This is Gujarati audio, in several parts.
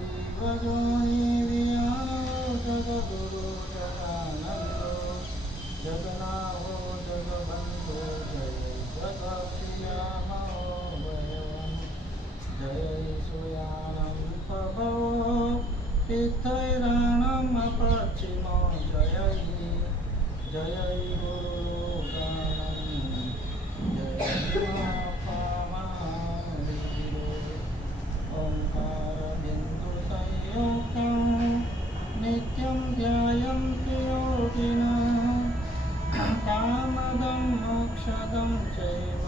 जीवजोनि विहारो जगद्गुरु जगानन्दो जगन्नाथो जगबन्धो जय जगत्प्रियमो वयम् जय सूयानं प्रभो तीर्थैराणम् अपचिमो जय जय गुरुगानम् जय ओंकारबिन्दुसंयुक्तं नित्यं ध्यायन्ति योगिनः कामदं मोक्षदं चैव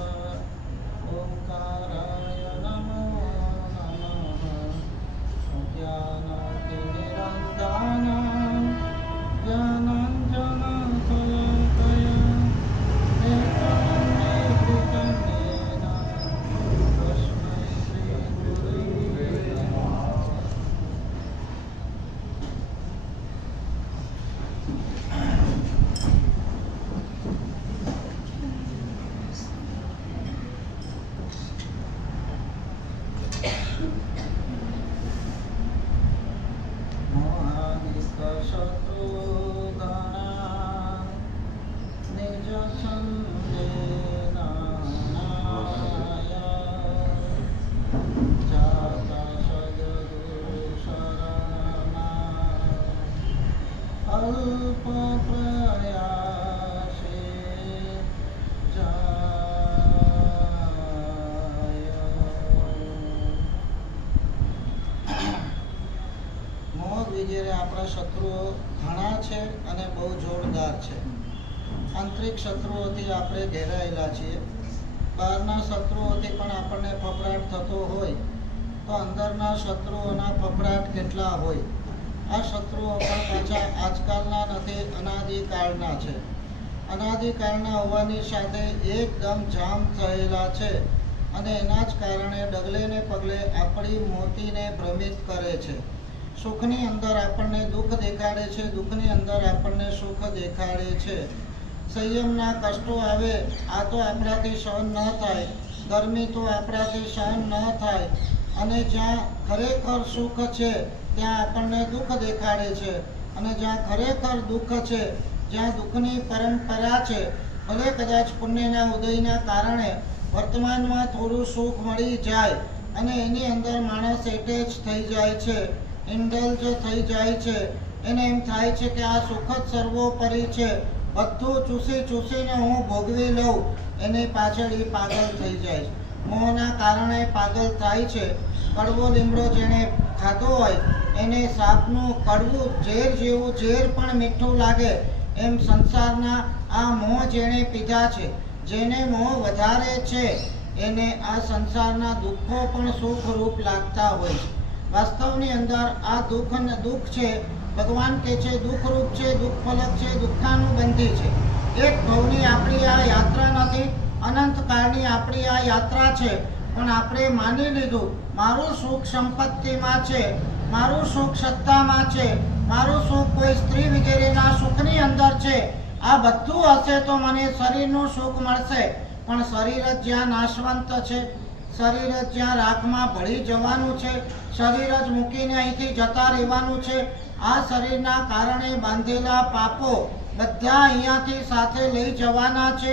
ओंकाराय नमो नमः ज्ञानातिमिरन्दानां ज्ञानाञ्जनशलाकया नेत्रमन्मीलितं तस्मै श्रीगुरुवे नमः। मोहादितशत्रुगणा निजसन्देनाय जाता सद्गुरुशरणा अल्पप्रयासे મોહ વગેરે આપણા શત્રુઓ ઘણા છે અને બહુ જોરદાર છે. આંતરિક શત્રુઓથી આપણે ઘેરાયેલા છીએ. બહારના શત્રુઓથી પણ આપણને ફફડાટ થતો હોય તો અંદરના શત્રુઓના ફફડાટ કેટલા હોય. આ શત્રુઓ પણ પાછા આજકાલના નથી, અનાદિકાળના છે. અનાદિકાળના હોવાની સાથે એકદમ જામ થયેલા છે અને એના જ કારણે ડગલે ને પગલે આપણી મોતીને ભ્રમિત કરે છે. સુખની અંદર આપણને દુઃખ દેખાડે છે, દુઃખની અંદર આપણને સુખ દેખાડે છે. સંયમના કષ્ટો આવે આ તો આપણાથી સહન ન થાય, ગરમી તો આપણાથી સહન ન થાય, અને જ્યાં ખરેખર સુખ છે ત્યાં આપણને દુઃખ દેખાડે છે, અને જ્યાં ખરેખર દુઃખ છે, જ્યાં દુઃખની પરંપરા છે, ભલે કદાચ પુણ્યના ઉદયના કારણે વર્તમાનમાં થોડું સુખ મળી જાય અને એની અંદર માણસ એટેચ થઈ જાય છે, ઇન્ડલ્જ થઈ જાય છે. એને એમ થાય છે કે આ સુખ જ સર્વોપરી છે, બધું ચૂસીને હું ભોગવી લઉં. એની પાછળ એ પાગલ થઈ જાય છે, મોહના કારણે પાગલ થાય છે. કડવો લીમડો જેણે ખાધો હોય એને સાપનું કડવું ઝેર જેવું ઝેર પણ મીઠું લાગે, એમ સંસારના આ મોહ જેણે પીધા છે, જેને મોહ વધારે છે એને આ સંસારના દુઃખો પણ સુખરૂપ લાગતા હોય છે. વાસ્તવની અંદર આ દુઃખ છે, ભગવાન કહે છે દુઃખરૂપ છે, દુઃખ ફલક છે, દુઃખાનુબંધી છે. એક ભવની આપણી આ યાત્રા નથી, અનંત કાળની આપણી આ યાત્રા છે. પણ આપણે માની લીધું મારું સુખ સંપત્તિમાં છે, મારું સુખ સત્તામાં છે, મારું સુખ કોઈ સ્ત્રી વગેરેના સુખની અંદર છે. આ બધું હશે તો મને શરીરનું સુખ મળશે, પણ શરીર જ જ્યાં નાશવંત છે, શરીર જ જ્યાં રાખમાં ભળી જવાનું છે, શરીર જ મૂકીને અહીંથી જતા રહેવાનું છે. આ શરીરના કારણે બાંધેલા પાપો બધા અહીંયાથી સાથે લઈ જવાના છે.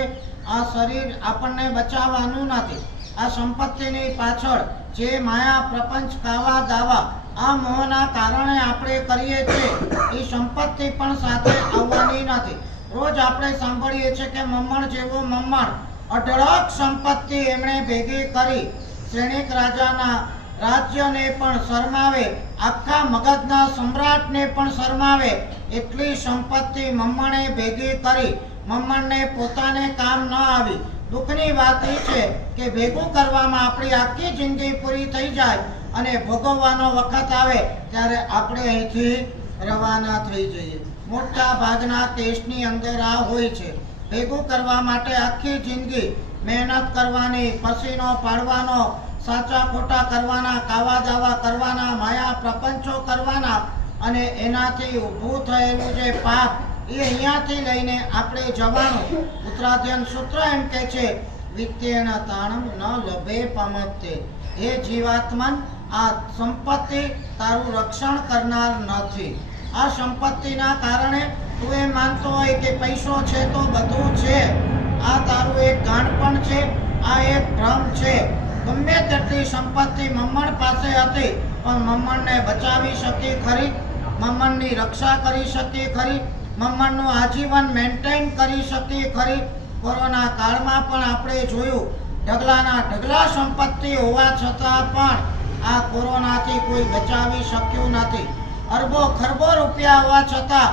આ શરીર આપણને બચાવવાનું નથી. આ સંપત્તિની પાછળ જે માયા પ્રપંચ કાવા દાવા આ મોહના કારણે આપણે કરીએ છીએ એ સંપત્તિ પણ સાથે આવવાની નથી. રોજ આપણે સાંભળીએ છીએ કે મમ્મણ જેવો મમ્મણ, અઢળક સંપત્તિ એમણે ભેગી કરી, શ્રેણિક રાજાના રાજ્યને પણ શરમાવે, આખા મગધના સમ્રાટને પણ શરમાવે એટલી સંપત્તિ મમ્મણે ભેગી કરી. મમ્મણને પોતાને કામ ન આવી. દુઃખની વાત એ છે કે ભેગું કરવામાં આપણી આખી જિંદગી પૂરી થઈ જાય અને ભોગવવાનો વખત આવે ત્યારે આપણે અહીંથી રવાના થઈ જઈએ. મોટા ભાગના કેસની અંદર આ હોય છે. ભેગું કરવા માટે આખી જિંદગી મહેનત કરવાની, પસીનો પાડવાનો, સાચા ખોટા કરવાના, કાવા દાવા કરવાના, માયા પ્રપંચો કરવાના, અને એનાથી ઊભું થયેલું જે પાપ એ અહીંયાથી લઈને આપણે જવાનું. ઉત્તરાધ્યન સૂત્ર એમ કહે છે વિત્તેન તાણમ ન લભે પમત્તે. હે જીવાત્મન, આ સંપત્તિ તારું રક્ષણ કરનાર નથી. આ સંપત્તિના કારણે તું એ માનતો હોય કે પૈસો છે તો બધું છે. આ તારું એક ગાંડપણ છે, આ એક ભ્રમ છે. ગમે તેટલી સંપત્તિ મમ્મણ પાસે હતી પણ મમ્મણને બચાવી શકી ખરી? મમ્મણની રક્ષા કરી શકી ખરી? મમ્મણનું આજીવન મેન્ટેન કરી શકી ખરી? કોરોના કાળમાં પણ આપણે જોયું, ઢગલાના ઢગલા સંપત્તિ હોવા છતાં પણ આ કોરોનાથી કોઈ બચાવી શક્યું નથી. અરબો ખરબો રૂપિયા હોવા છતાં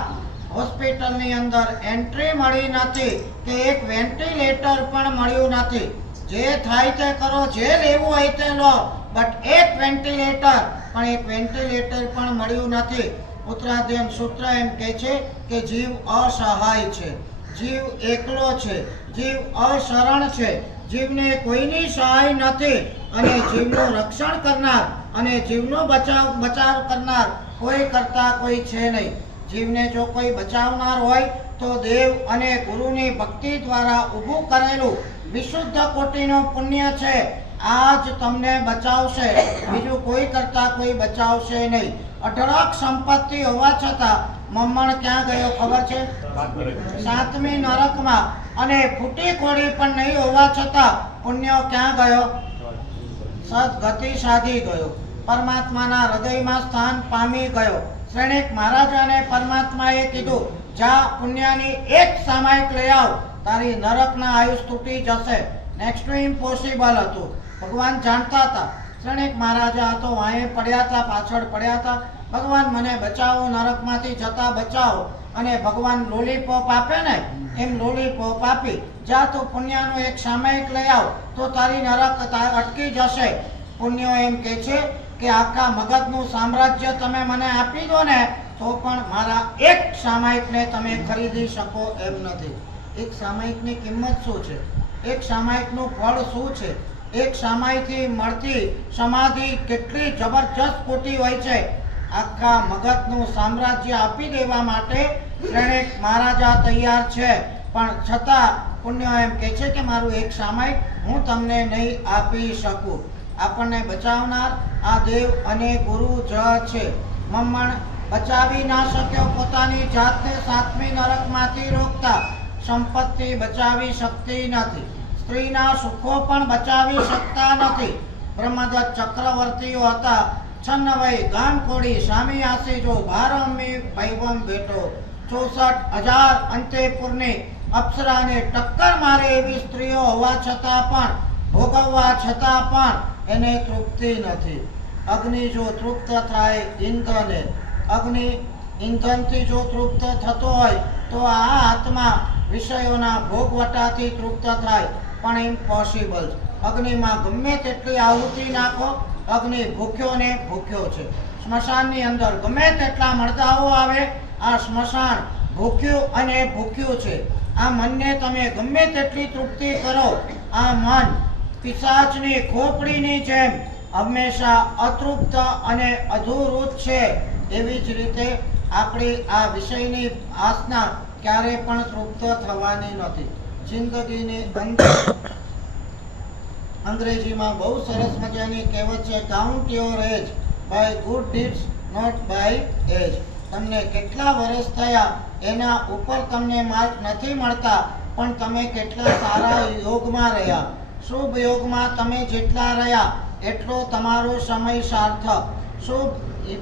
હોસ્પિટલની અંદર એન્ટ્રી મળી નથી કે એક વેન્ટિલેટર પણ મળ્યું નથી. જે થાય તે કરો, જે લેવું હોય તે લો, બટ એક વેન્ટિલેટર પણ મળ્યું નથી. ઉત્તરાધ્યન સૂત્ર એમ કહે છે કે જીવ અસહાય છે, જીવ એકલો છે, જીવ અશરણ છે, જીવને કોઈની સહાય નથી અને જીવનું રક્ષણ કરનાર અને જીવનો બચાવ કરનાર કોઈ કરતા કોઈ છે નહીં. જીવને જો કોઈ બચાવનાર હોય તો દેવ અને ગુરુની ભક્તિ દ્વારા ઊભું કરેલું વિશુદ્ધ કોટીનું પુણ્ય છે. આ જ તમને બચાવશે, બીજું કોઈ કરતા કોઈ બચાવશે નહીં. અઢળક સંપત્તિ હોવા છતાં મમ્મણ ક્યાં ગયો ખબર છે? 7મી નરકમાં. અને ફૂટી કોડી પણ નહીં હોવા છતાં પુણ્ય ક્યાં ગયો? સદગતિ સાધી ગયો, પરમાત્માના હૃદયમાં સ્થાન પામી ગયો. શ્રેણીક મહારાજાને પરમાત્માએ કીધું, જા પુણ્યની એક સામાયિક લઈ આવ, તારી નરકના આયુષ તૂટી જશે. નેક્સ્ટ ટુ ઇમ્પોસિબલ હતું. ભગવાન જાણતા હતા. શ્રેણીક મહારાજા તો વાંહે પડ્યા હતા, પાછળ પડ્યા હતા. ભગવાન મને બચાવો, નરકમાંથી જતા બચાવો. અને ભગવાન લોલીપોપ આપે ને એમ લોલીપોપ આપી, જા તું પુણ્યનું એક સામાયિક લઈ આવ તો તારી નરક અટકી જશે. પુણ્ય એમ કહે છે કે આખા મગજનું સામ્રાજ્ય તમે મને આપી દો ને તો પણ મારા એક સામાયિકને તમે ખરીદી શકો એમ નથી. એક સામાયિકની કિંમત શું છે? એક સામાયિકનું ફળ શું છે? એક સામાયિકથી મળતી સમાધિ કેટલી જબરજસ્ત કોટી હોય છે. આખા મગજનું સામ્રાજ્ય આપી દેવા માટે શ્રેણીક મહારાજા તૈયાર છે, પણ છતાં પુણ્ય એમ કહે છે કે મારું એક સામાયિક હું તમને નહીં આપી શકું. આપણને બચાવનાર આ દેવ અને ગુરુ જ છે. મમ્મણ બચાવી ના શક્યો પોતાની જાતને 7મી નરકમાંથી રોકતા. સંપત્તિ બચાવી શકતી નથી, સ્ત્રીના સુખો પણ બચાવી શકતા નથી. બ્રહ્મદત્ત ચક્રવર્તીઓ હતા. છન્નવય ગામ કોડી સ્વામી આસીજો ભારમી વૈભમ બેટો. 64,000 અંતેપુરની અપ્સરાને ટક્કર મારે એવી સ્ત્રીઓ હોવા છતાં પણ, ભોગવવા છતાં પણ એને તૃપ્તિ નથી. અગ્નિ જો તૃપ્ત થાય ઇંધને, અગ્નિ ઇંધનથી જો તૃપ્ત થતો હોય તો આ આત્મા વિષયોના ભોગવટાથી તૃપ્ત થાય, પણ ઇમ્પોસિબલ. અગ્નિમાં ગમે તેટલી આહુતિ નાખો, અગ્નિ ભૂખ્યો ને ભૂખ્યો છે. સ્મશાનની અંદર ગમે તેટલા મરદાઓ આવે, આ સ્મશાન ભૂખ્યું અને ભૂખ્યું છે. આ મનને તમે ગમે તેટલી તૃપ્તિ કરો, આ મન પિશાચની ખોપડીની જેમ હંમેશા અતૃપ્ત અને અધૂરું જ છે. એવી જ રીતે આપણી આ વિષયની આસના ક્યારે પણ તૃપ્ત થવાની નથી. જિંદગીની અંદર અંગ્રેજીમાં બહુ સરસ મજાની કહેવત છે, count your age by good deeds not by age. તમને કેટલા વર્ષ થયા એના ઉપર તમને માર્ક નથી મળતા, પણ તમે કેટલા સારા યોગમાં રહ્યા. શુભ યોગમાં તમે જેટલા રહ્યા એટલો તમારો સમય સાર્થક. શુભ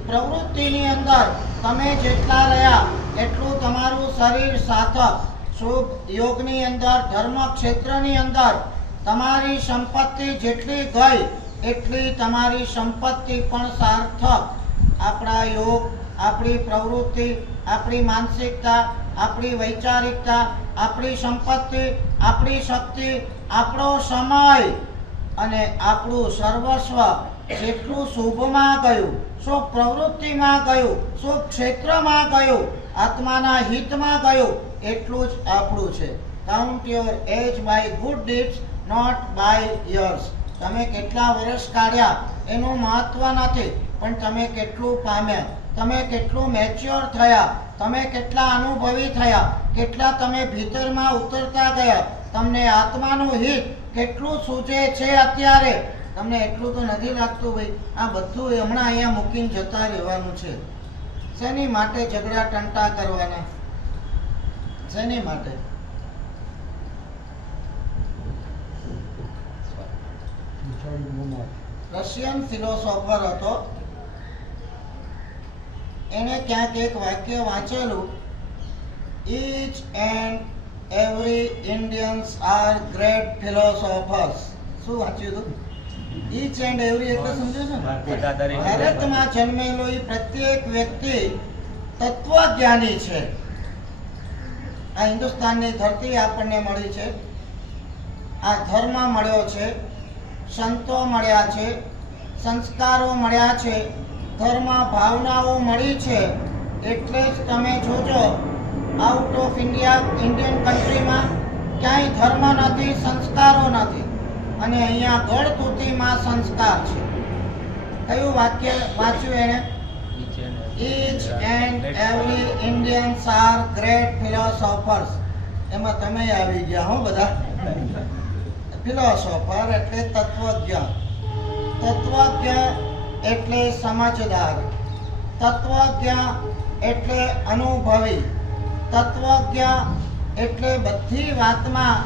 પ્રવૃત્તિની અંદર તમે જેટલા રહ્યા એટલું તમારું શરીર સાર્થક. શુભ યોગની અંદર, ધર્મ ક્ષેત્રની અંદર તમારી સંપત્તિ જેટલી ગઈ એટલી તમારી સંપત્તિ પણ સાર્થક. આપણા યોગ, આપણી પ્રવૃત્તિ, આપણી માનસિકતા, આપણી વૈચારિકતા, આપણી સંપત્તિ, આપણી શક્તિ, આપણો સમય અને આપણું સર્વસ્વ જેટલું શુભમાં ગયું, શુભ પ્રવૃત્તિમાં ગયું, શુભ ક્ષેત્રમાં ગયું, આત્માના હિતમાં ગયું, એટલું જ આપણું છે. Count your age by good deeds not by years. તમે કેટલા વર્ષ કાઢ્યા એનું મહત્વ નથી, પણ તમે કેટલું પામ્યા, તમે કેટલું મેચ્યોર થયા, તમે કેટલા અનુભવી થયા, કેટલા તમે ભીતરમાં ઉતરતા ગયા, તમને આત્માનું હિત કેટલું સૂચે છે અત્યારે. તમને એટલું તો નથી લાગતું ભાઈ આ બધું હમણાં અહીંયા મૂકીને જતા રહેવાનું છે? શેની માટે ઝઘડા ટંટા કરવાના? શેની માટે? રશિયન ફિલોસોફર હતો, એને ક્યાંક એક વાક્ય વાંચેલું, each and every Indians are great philosophers. શું વાંચ્યું હતું? ઈચ એન્ડ એવરી એટલે સમજો છો ને? ભારતમાં જન્મેલો એ પ્રત્યેક વ્યક્તિ તત્વજ્ઞાની છે. આ હિન્દુસ્તાનની ધરતી આપણને મળી છે, આ ધર્મ મળ્યો છે, સંતો મળ્યા છે, સંસ્કારો મળ્યા છે, ધર્મ ભાવનાઓ મળી છે. એટલે જ તમે જોજો આઉટ ઓફ ઇન્ડિયન કન્ટ્રીમાં ક્યાંય ધર્મ નથી, સંસ્કારો નથી, અને અહીંયા ગળતુતીમાં સંસ્કાર છે. કયું વાક્ય વાંચ્યું એને? Each and every Indians are great philosophers. એમાં તમે આવી ગયા હો બધા. ફિલોસોફર એટલે તત્વજ્ઞ, તત્વજ્ઞ એટલે સમજદાર, તત્વજ્ઞ એટલે અનુભવી, તત્વજ્ઞ એટલે બધી વાતમાં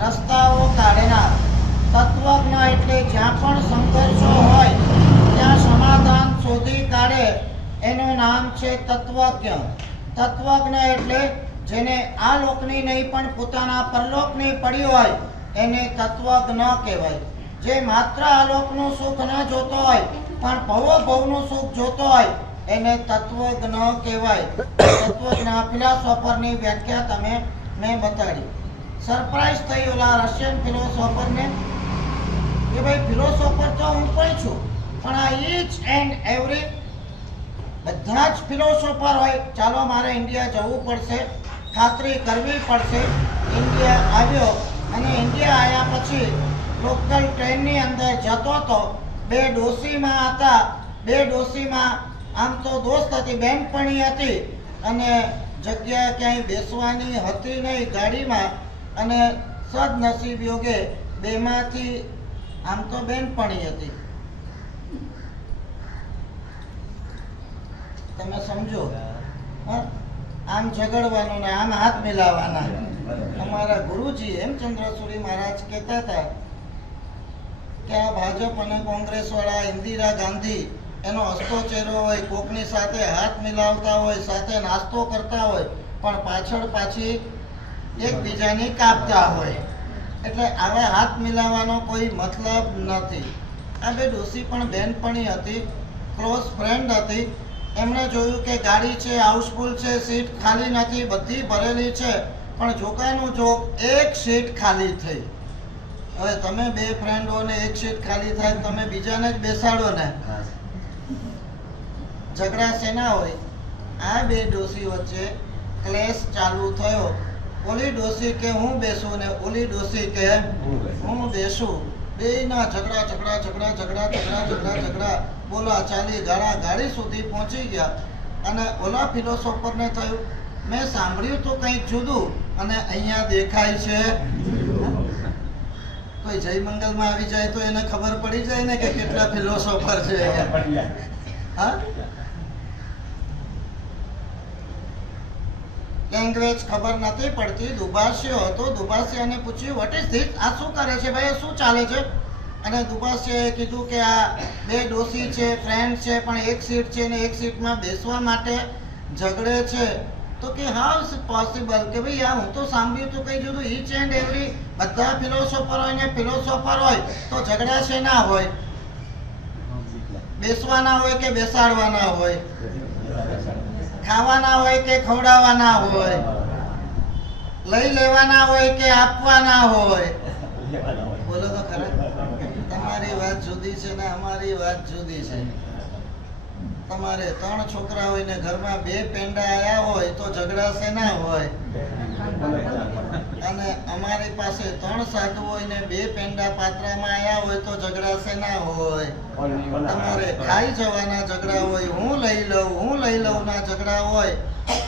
રસ્તાઓ કાઢનાર, તત્વજ્ઞ એટલે જ્યાં પણ સંઘર્ષો હોય ત્યાં સમાધાન શોધી કાઢે, એનું નામ છે તત્વજ્ઞ. તત્વજ્ઞ એટલે જેને આ લોકની નહીં પણ પોતાના પરલોકની પડી હોય એને તત્વજ્ઞ કહેવાય. જે માત્ર આ લોકનું સુખ ન જોતો હોય પણ ભવનું સુખ જોતો હોય એને તત્વજ્ઞ કહેવાય. તત્વજ્ઞ ફિલોસોફરની વ્યાખ્યા મેં બતાડી. સરપ્રાઈઝ થઈ ઓલા રશિયન ફિલોસોફરને કે ભાઈ ફિલોસોફર તો હું પણ છું, પણ આ ઈચ એન્ડ એવરી બધા જ ફિલોસોફર હોય. ચાલો મારે ઇન્ડિયા જવું પડશે, ખાતરી કરવી પડશે. ઇન્ડિયા આવ્યો અને ઇન્ડિયા આવ્યા પછી લોકલ ટ્રેનની અંદર જતો હતો. બે ડોશીમાં હતા, બે ડોશીમાં આમ તો દોસ્ત હતી, બહેનપણી હતી, અને જગ્યા ક્યાંય બેસવાની હતી નહીં ગાડીમાં, અને સદનસીબ યોગે બેમાંથી આમ તો બહેનપણી હતી. તમે સમજો, આમ ઝઘડવાનું ને આમ હાથ મિલાવાના. અમારા ગુરુજી હેમચંદ્ર સુરી મહારાજ કહેતા હતા કે આ ભાજપ અને કોંગ્રેસ વાળા ઇન્દિરા ગાંધી એનો હસતો ચહેરો હોય, કોકની સાથે હાથ મિલાવતા હોય, સાથે નાસ્તો કરતા હોય, પણ પાછળ પાછી એકબીજાની કાપતા હોય. એટલે આવા હાથ મિલાવવાનો કોઈ મતલબ નથી. આ બે ડોશી પણ બહેનપણી હતી, ક્લોઝ ફ્રેન્ડ હતી. એમણે જોયું કે ગાડી છે, હાઉસફુલ છે, સીટ ખાલી નથી, બધી ભરેલી છે, પણ જોકાનું જોક એક સીટ ખાલી થઈ. હવે તમે બે ફ્રેન્ડોને એક સીટ ખાલી થાય, તમે બીજાને જ બેસાડો ને. ઝઘડા શેના હોય? આ બે ડોશી વચ્ચે ક્લેશ ચાલુ થયો. ઓલી ડોશી કે હું બેસું ને ઓલી ડોશી કે હું બેસું. બેયના ઝઘડા ઝઘડા ઝઘડા ઝઘડા ઝઘડા ઝઘડા ઝઘડા બોલા ચાલી ગાળા ગાડી સુધી પહોંચી ગયા. અને ઓલા ફિલોસોફરને થયું મેં સાંભળ્યું તો કંઈક જુદું અને અહીંયા દેખાય છે. કોઈ જય મંગલમાં આવી જાય તો એને ખબર પડી જાય ને કે કેટલા ફિલોસોફર છે. હા, લેંગ્વેજ ખબર નથી પડતી. દુભાષ્યો હતો, દુભાષ્યાને પૂછ્યું વોટ ઇઝ ધીસ? આ શું કરે છે ભાઈ, શું ચાલે છે? અને દુભાષ્યાએ કીધું કે આ બે ડોશી છે, ફ્રેન્ડ છે, પણ એક સીટ છે ને એક સીટમાં બેસવા માટે ઝઘડે છે. તો કે હાઉ ઇઝ ઇટ પોસિબલ? કે ભાઈ આ હું તો સાંભળ્યું તો કઈ જુદું. ઈચ એન્ડ એવરી બધા ફિલોસોફર હોય ને ફિલોસોફર હોય તો ઝઘડા છે ના હોય? બેસવાના હોય કે બેસાડવાના હોય? ખાવાના હોય કે ખવડાવવાના હોય? લઈ લેવાના હોય કે આપવાના હોય? બોલો તો ખરા. તમારી વાત જુદી છે ને અમારી વાત જુદી છે. તમારે 3 છોકરા હોય ને ઘરમાં 2 પેંડા આયા હોય તો ઝઘડા શેના હોય? અને અમારી પાસે 3 સાધુ હોય ને 2 પેંડા પાત્રામાં આયા હોય તો ઝઘડા શેના હોય? તમારે ખાઈ જવાના ઝઘડા હોય, હું લઈ લઉં ના ઝઘડા હોય.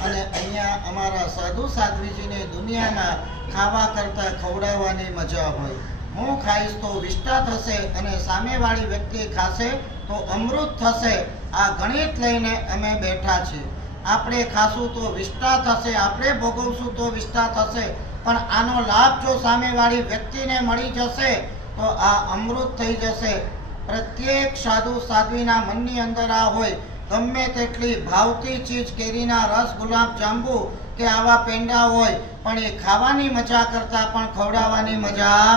અને અહીંયા અમારા સાધુ સાધ્વીજીની દુનિયામાં ખાવા કરતા ખવડાવવાની મજા હોય. હું ખાઈશ તો વિષ્ટા થશે અને સામેવાળી વ્યક્તિ ખાશે તો અમૃત થશે. આ ગણિત લઈને અમે બેઠા છીએ. આપણે ખાશું તો વિષ્ટા થશે, આપણે ભોગવશું તો વિષ્ટા થશે, પણ આનો લાભ જો સામેવાળી વ્યક્તિને મળી જશે તો આ અમૃત થઈ જશે. પ્રત્યેક સાધુ સાધ્વીના મનની અંદર આ હોય. ગમે તેટલી ભાવતી ચીજ, કેરીના રસ, ગુલાબ જાંબુ કે આવા પેંડા હોય, પણ એ ખાવાની મજા કરતાં પણ ખવડાવવાની મજા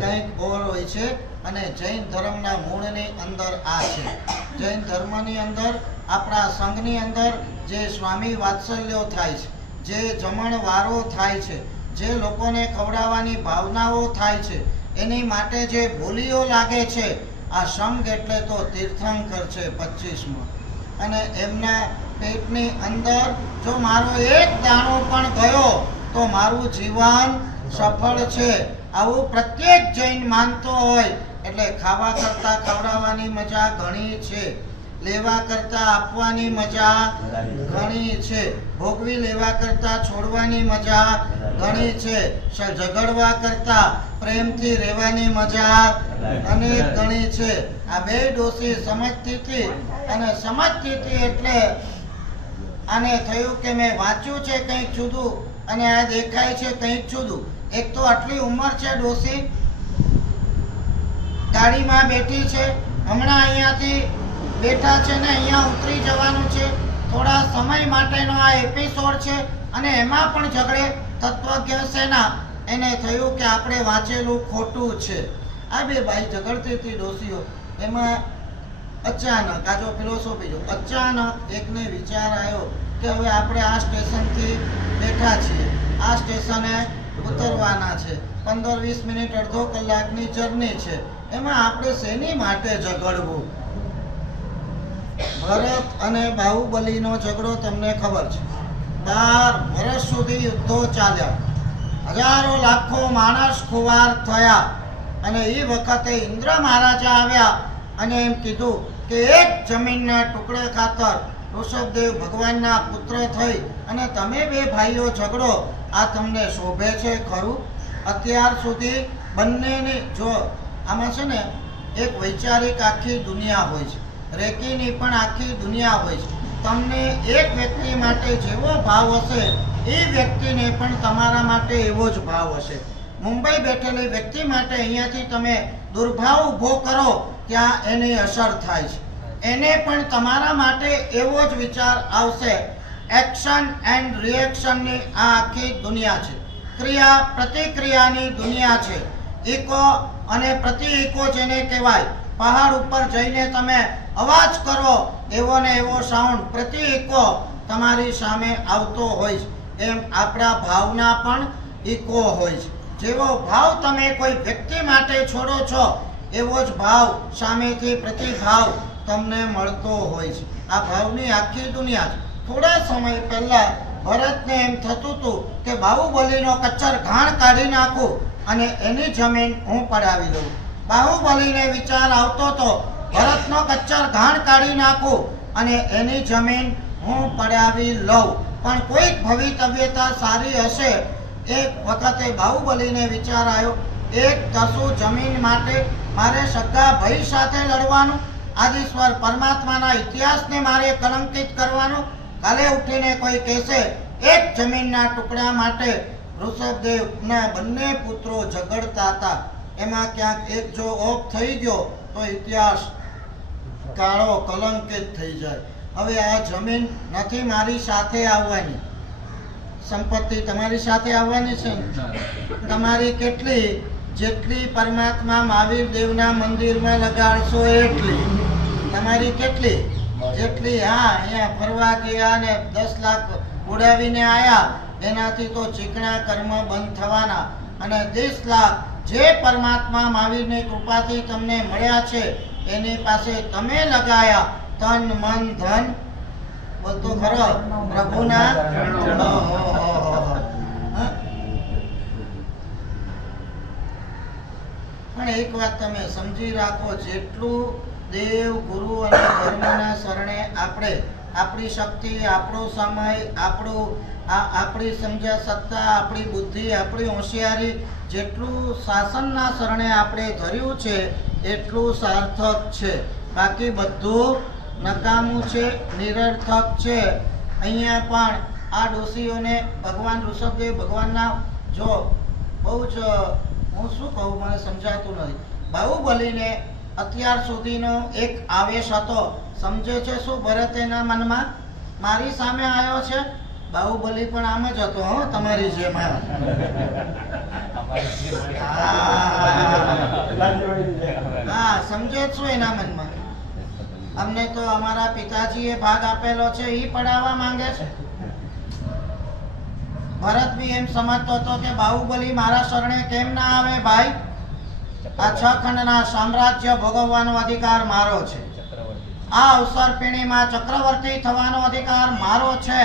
કંઈક ઓર હોય છે. અને જૈન ધર્મના મૂળની અંદર આ છે. જૈન ધર્મની અંદર, આપણા સંઘની અંદર જે સ્વામી વાત્સલ્યો થાય છે, જે જમણવારો થાય છે, જે લોકોને ખવડાવવાની ભાવનાઓ થાય છે, એની માટે જે બોલીઓ લાગે છે, આ સંઘ એટલે તો તીર્થંકર છે 25માં. અને એમના પેટની અંદર જો મારો એક દાણો પણ ગયો તો મારું જીવન સફળ છે, આવું પ્રત્યેક જૈન માનતો હોય. એટલે ખાવા કરતાં ખવડાવવાની મજા ઘણી છે, લેવા કરતાં આપવાની મજા ઘણી છે, ભોગવી લેવા કરતાં છોડવાની મજા ઘણી છે, ઝઘડવા કરતાં પ્રેમથી રહેવાની મજા અનેક ઘણી છે. આ બે ડોસી સમજતી હતી, અને સમજતી હતી એટલે આને થયું કે મેં વાંચ્યું છે કંઈક જુદું અને આ દેખાય છે કંઈક જુદું. એક તો આટલી ઉંમર છે ડોસી, ગાડીમાં બેઠી છે, હમણાં અહીંયાથી બેઠા છે ને અહીંયા ઉતરી જવાનું છે. થોડા સમય માટેનો આ એપિસોડ છે અને એમાં પણ ઝઘડે. તત્વજ્ઞ સેના, એને થયું કે આપણે વાંચેલું ખોટું છે. આ બે ભાઈ ઝઘડતી હતી ડોસીઓ. એમાં અચાનક આ જો ફિલોસોફી જો, અચાનક એકને વિચાર આવ્યો કે હવે આપણે આ સ્ટેશનથી બેઠા છીએ, આ સ્ટેશને ઉતરવાના છે, 15-20 મિનિટ, અડધો કલાકની જર્ની છે, એમાં આપણે શેની માટે ઝઘડવું? ભરત અને બાહુબલીનો ઝઘડો તમને ખબર છે. 12 વર્ષ સુધી યુદ્ધો ચાલ્યા, હજારો લાખો માણસ ખુવાર થયા, અને એ વખતે ઇન્દ્ર મહારાજા આવ્યા અને એમ કીધું કે એક જમીનના ટુકડે ખાતર ઋષભદેવ ભગવાનના પુત્ર થઈ અને તમે બે ભાઈઓ ઝઘડો, આ તમને શોભે છે ખરું? અત્યાર સુધી બંનેની જો આમાં છે ને એક વૈચારિક આખી દુનિયા હોય છે, રેકીની પણ આખી દુનિયા હોય છે. તમને એક વ્યક્તિ માટે જેવો ભાવ હશે એ વ્યક્તિને પણ તમારા માટે એવો જ ભાવ હશે. મુંબઈ બેઠેલી વ્યક્તિ માટે અહીંયાથી તમે દુર્ભાવ ઊભો કરો ત્યાં એની અસર થાય છે, એને પણ તમારા માટે એવો જ વિચાર આવશે. એક્શન એન્ડ રિએક્શનની આ આખી દુનિયા છે, ક્રિયા પ્રતિક્રિયાની દુનિયા છે. ઇકો અને પ્રતિ ઇકો જેને કહેવાય, પહાડ ઉપર જઈને તમે અવાજ કરો એવો ને એવો સાઉન્ડ પ્રતિ ઇકો તમારી સામે આવતો હોય છે. એમ આપણા ભાવના પણ ઇકો હોય છે. જેવો ભાવ તમે કોઈ વ્યક્તિ માટે છોડો છો એવો જ ભાવ સામેથી પ્રતિભાવ તમને મળતો હોય છે. આ ભાવની આખી દુનિયા છે. થોડા સમય પહેલા ભરતને એમ થતું હતું કે બાહુબલીનો કચ્ચર ઘાણ કાઢી નાખું અને એની જમીન હું પડાવી દઉં. બાહુબલીને વિચાર આવતો હતો ભરતનો કચ્ચર ઘાણ કાઢી નાખું અને એની જમીન હું પડાવી લઉં, પણ કોઈક ભવિતવ્યતા સારી હશે. એક વખતે બાહુબલીને વિચાર આવ્યો, એક દસું જમીન માટે મારે સગા ભાઈ સાથે લડવાનું? આદિશ્વર પરમાત્માના ઇતિહાસને મારે કલંકિત કરવાનું? કાલે ઉઠીને કોઈ કહેશે એક જમીનના ટુકડા માટે ઋષભદેવના બંને પુત્રો ઝઘડતા હતા, એમાં ક્યાંક એક જો ઓફ થઈ ગયો તો ઇતિહાસ કાળો કલંકિત થઈ જાય. હવે આ જમીન નથી મારી સાથે આવવાની, સંપત્તિ તમારી સાથે આવવાની છે. તમારી કેટલી, જેટલી પરમાત્મા મહાવીર દેવના મંદિરમાં લગાડશો એટલી તમારી, કેટલી જેટલી. હા, અહીંયા ફરવા ગયા ને 10 લાખ ઉડાવીને આવ્યા, એનાથી તો ચીકણા કર્મ બંધ થવાના. અને 10 લાખ જે પરમાત્મા મહાવીરની કૃપાથી તમને મળ્યા છે એની પાસે તમે લગાયા, તન મન ધન, બોલતો ખરો, પ્રભુના. પણ એક વાત તમે સમજી રાખો, જેટલું દેવ ગુરુ અને ધર્મના શરણે આપણે આપણી શક્તિ, આપણો સમય, આપણી સમજ્યા સત્તા, આપણી બુદ્ધિ, આપણી હોશિયારી, જેટલું શાસનના શરણે આપણે ધર્યું છે એટલું સાર્થક છે. બાકી બધું નકામું છે, નિરર્થક છે. અહીંયા પણ આ ડોશીઓને ભગવાન ઋષભદેવ ભગવાનના જો બહુ જ હું શું કહું મને સમજાતું નથી. બાહુબલીને અત્યાર સુધીનો એક આવેશ હતો. સમજે છે શું ભરત એના મનમાં? મારી સામે આવ્યો છે. બાહુબલી પણ આમ જ હતો હો, તમારી જેમ. હા, સમજે શું એના મનમાં? અમને તો અમારા પિતાજીએ ભાગ આપેલો છે એ પડાવવા માંગે છે. ભરત બી એમ સમજતો હતો કે બાહુબલી મારા શરણે કેમ ના આવે ભાઈ? આ 6 ખંડના સામ્રાજ્ય ભોગવવાનો અધિકાર મારો છે. આ અવસર પેઢીમાં ચક્રવર્તી થવાનો અધિકાર મારો છે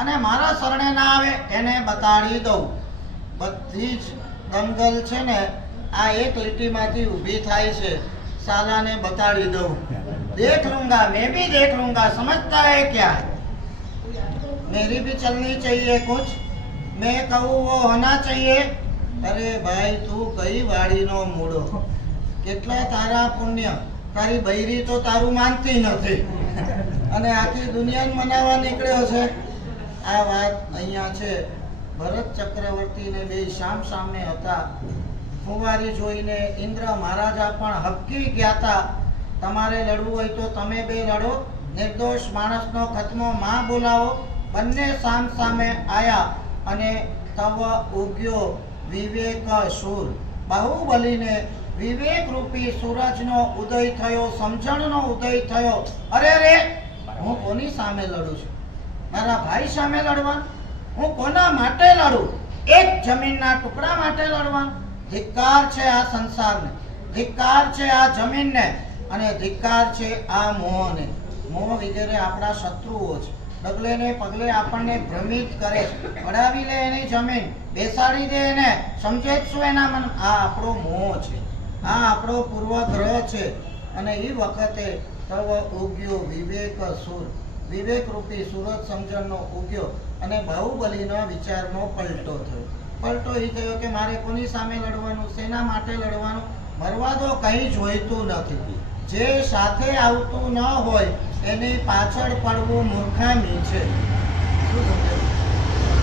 અને મારા શરણે ના આવે એને બતાડી દઉં. બધી જ દંગલ છે ને આ એક લીટીમાંથી ઊભી થાય છે. સાલાને બતાડી દઉં. देख लूंगा, मैं भी देख लूंगा, समझता है क्या? मेरी भी चलनी चाहिए कुछ, मैं कहूँ वो होना चाहिए. अरे भाई તું કઈ વાડીનો મૂળો, કેટલા તારા પુણ્ય, તારી બૈરી તો તારું માનતી નથી અને આખી દુનિયાને મનાવવા નીકળ્યો છે. આ વાત અહીંયા છે. ભરત ચક્રવર્તીને બે સામ સામે હતા. ફુવારી જોઈને ઇન્દ્ર મહારાજા પણ હબકી ગયા હતા. તમારે લડવું હોય તો તમે બે લડો, નિર્દોષ માણસનો ખતમો માં બોલાવો. બંને સામ સામે આયા અને તવ ઉગ્યો વિવેક સૂર. બાહુબલીને વિવેક રૂપી સૂરજનો ઉદય થયો, સમજણનો ઉદય થયો. અરે રે, હું કોની સામે લડું છું? મારા ભાઈ સામે લડવાનું? હું કોના માટે લડું? એક જમીનના ટુકડા માટે લડવાનું? ધિક્કાર છે આ સંસારને, ધિક્કાર છે આ જમીનને અને ધિક્કાર છે આ મોહને. મોહ વગેરે આપણા શત્રુઓ છે. ડગલે ને પગલે આપણને ભ્રમિત કરે છે. પડાવી લે એની જમીન, બેસાડી દે એને, સમજે શું એના મન? આ આપણો મોહ છે, આ આપણો પૂર્વગ્રહ છે. અને એ વખતે તવ ઉગ્યો વિવેક સૂર, વિવેક રૂપી સુરત સમજણનો ઉગ્યો અને બાહુબલીના વિચારનો પલટો થયો. પલટો એ થયો કે મારે કોની સામે લડવાનું, શેના માટે લડવાનું? મરવા તો કંઈ જોઈતું નથી. જે સાથે આવતું ન હોય એની પાછળ પડવું મૂર્ખામી છે. શું સમજાયું?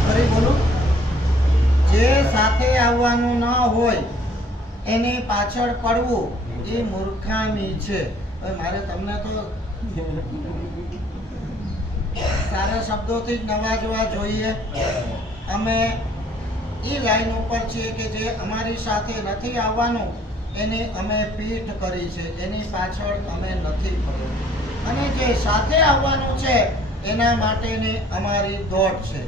ફરી બોલું? જે સાથે આવવાનું ન હોય એની પાછળ પડવું એ મૂર્ખામી છે. હવે મારે તમને તો સારા શબ્દોથી જ નવાજવા જોઈએ. અમે એ લાઈન ઉપર છીએ કે જે અમારી સાથે નથી આવવાનું એની અમે પીઠ કરી છે, એની પાછળ અમે નથી પડ્યું. અને જે સાથે આવવાનું છે એના માટેની અમારી દોડ છે.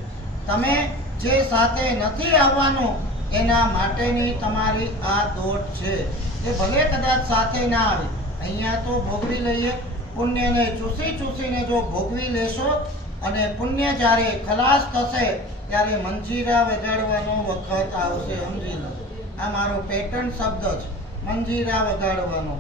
તમે જે સાથે નથી આવવાનું એના માટેની તમારી આ દોડ છે. એ ભલે કદાચ સાથે ના આવે, અહીંયા તો ભોગવી લઈએ. પુણ્યને ચૂસીને જો ભોગવી લેશો અને પુણ્ય જ્યારે ખલાસ થશે ત્યારે મંજીરા વગાડવાનો વખત આવશે. સમજી લો, આ મારો પેટર્ન શબ્દ છે, મંજીરા વગાડવાનો.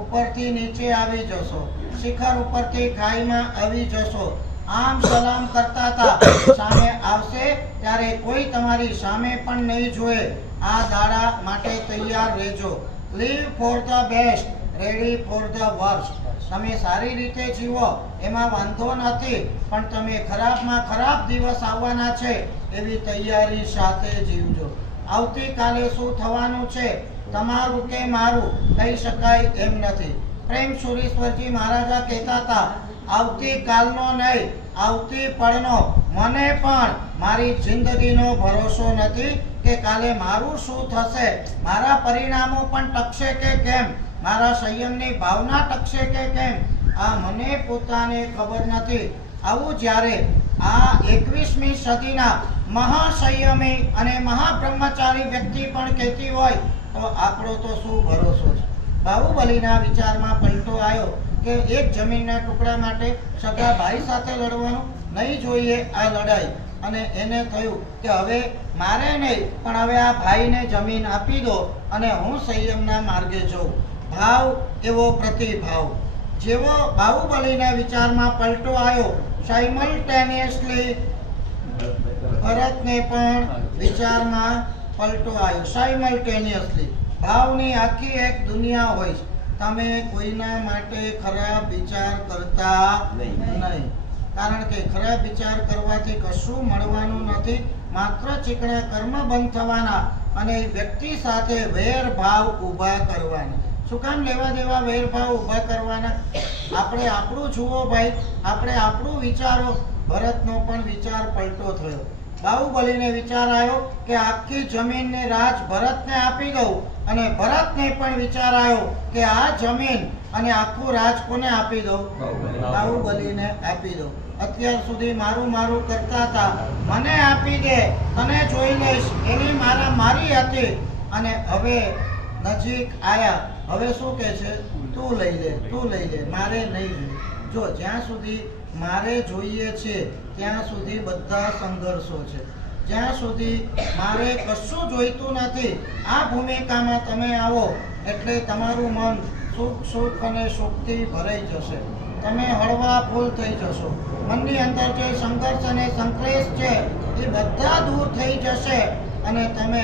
ઉપરથી નીચે આવી જશો, શિખર ઉપરથી ખાઈમાં આવી જશો. આમ સલામ કરતા હતા, સામે આવશે ત્યારે કોઈ તમારી સામે પણ નહીં જોએ. આ દાડા માટે તૈયાર રહેજો. Live for the best, ready for the worst. તમે સારી રીતે જીવો એમાં વાંધો નથી, પણ તમે ખરાબમાં ખરાબ દિવસ આવવાના છે એવી તૈયારી સાથે જીવજો. આવતીકાલે શું થવાનું છે તમારું કે મારું કહી શકાય એમ નથી. પ્રેમ સુરેશ્વરજી મહારાજા કહેતા હતા, આવતીકાલનો નહીં આવતી પળનો મને પણ મારી જિંદગીનો ભરોસો નથી કે કાલે મારું શું થશે. મારા પરિણામો પણ ટકશે કે કેમ, મારા સંયમની ભાવના ટકશે કે કેમ, આ મને પોતાને ખબર નથી. આવું જ્યારે આ 21મી સદીના મહાસંયમી અને મહાબ્રહ્મચારી વ્યક્તિ પણ કહેતી હોય તો આપણો તો શું ભરોસો છે. બાહુબલીના વિચારમાં પલટો આવ્યો કે એક જમીનના ટુકડા માટે સગા ભાઈ સાથે લડવાનું નહીં જોઈએ આ લડાઈ. અને એને થયું કે હવે મારે નહીં પણ હવે આ ભાઈને જમીન આપી દો અને હું સંયમના માર્ગે જાઉં. ભાવ એવો પ્રતિભાવ. જેવો બાહુબલીના વિચારમાં પલટો આવ્યો, સાયમલ્ટેનિયસલી ભરતને પણ વિચારમાં પલટો આવ્યો. સાયમલ્ટેનિયસલી ભાવની આખી એક દુનિયા હોય છે. તમે કોઈના માટે ખરાબ વિચાર કરતા નહીં, કારણ કે ખરાબ વિચાર કરવાથી કશું મળવાનું નથી, માત્ર ચીકણા કર્મ બંધ થવાના અને વ્યક્તિ સાથે વેર ભાવ ઊભા કરવાના. શું કામ લેવા દેવા વેર ભાવ ઊભા કરવાના? આપણે આપણું જુઓ ભાઈ, આપણે આપણું વિચારો. ભરતનો પણ વિચાર પલટો થયો. બાહુબલીને વિચાર આવ્યો કે આખી જમીનને રાજ ભરતને આપી દઉં, અને ભરતને પણ વિચાર આવ્યો કે આ જમીન અને આખું રાજ કોને આપી દઉં? બાહુબલીને આપી દઉં. અત્યાર સુધી મારું મારું કરતા હતા, મને આપી દે, તને જોઈ લઈશ, એની મારી હતી, અને હવે નજીક આયા, હવે શું કહે છે? તું લઈ લે, તું લઈ લે, મારે નહીં જોઈએ. જો જ્યાં સુધી મારે જોઈએ છે ત્યાં સુધી બધા સંઘર્ષો છે. જ્યાં સુધી મારે કશું જોઈતું નથી, આ ભૂમિકામાં તમે આવો એટલે તમારું મન સુખ અને સુખથી ભરાઈ જશે. તમે હળવા ફૂલ થઈ જશો. મનની અંદર જે સંઘર્ષ અને સંક્લેશ છે એ બધા દૂર થઈ જશે અને તમે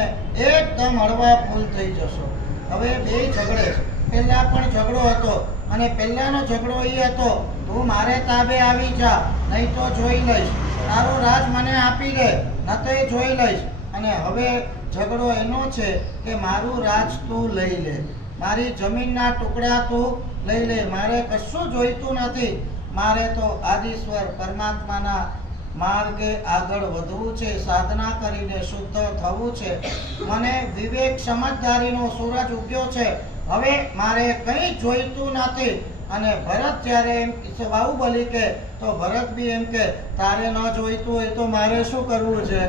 એકદમ હળવા ફૂલ થઈ જશો. હવે બે ઝઘડે છે. પહેલા પણ ઝઘડો હતો, અને પહેલાનો ઝઘડો એ હતો, તું મારે તાબે આવી જા, નહીં તો જોઈ લઈશ, તારું રાજ મને આપી દે, ન તો એ જોઈ લઈશ. અને હવે ઝઘડો એનો છે કે મારું રાજ તું લઈ લે, મારી જમીનના ટુકડા તું લઈ લે, મારે કશું જોઈતું નથી, મારે તો આદિશ્વર પરમાત્માના માર્ગે આગળ વધવું છે, સાધના કરીને શુદ્ધ થવું છે. મને વિવેક સમજદારીનો સૂરજ ઉગ્યો છે, હવે મારે કંઈ જોઈતું નથી. અને ભરત જ્યારે એમ બાહુબલી કે, તો ભરત બી એમ કે તારે ન જોઈતું હોય તો મારે શું કરવું છે?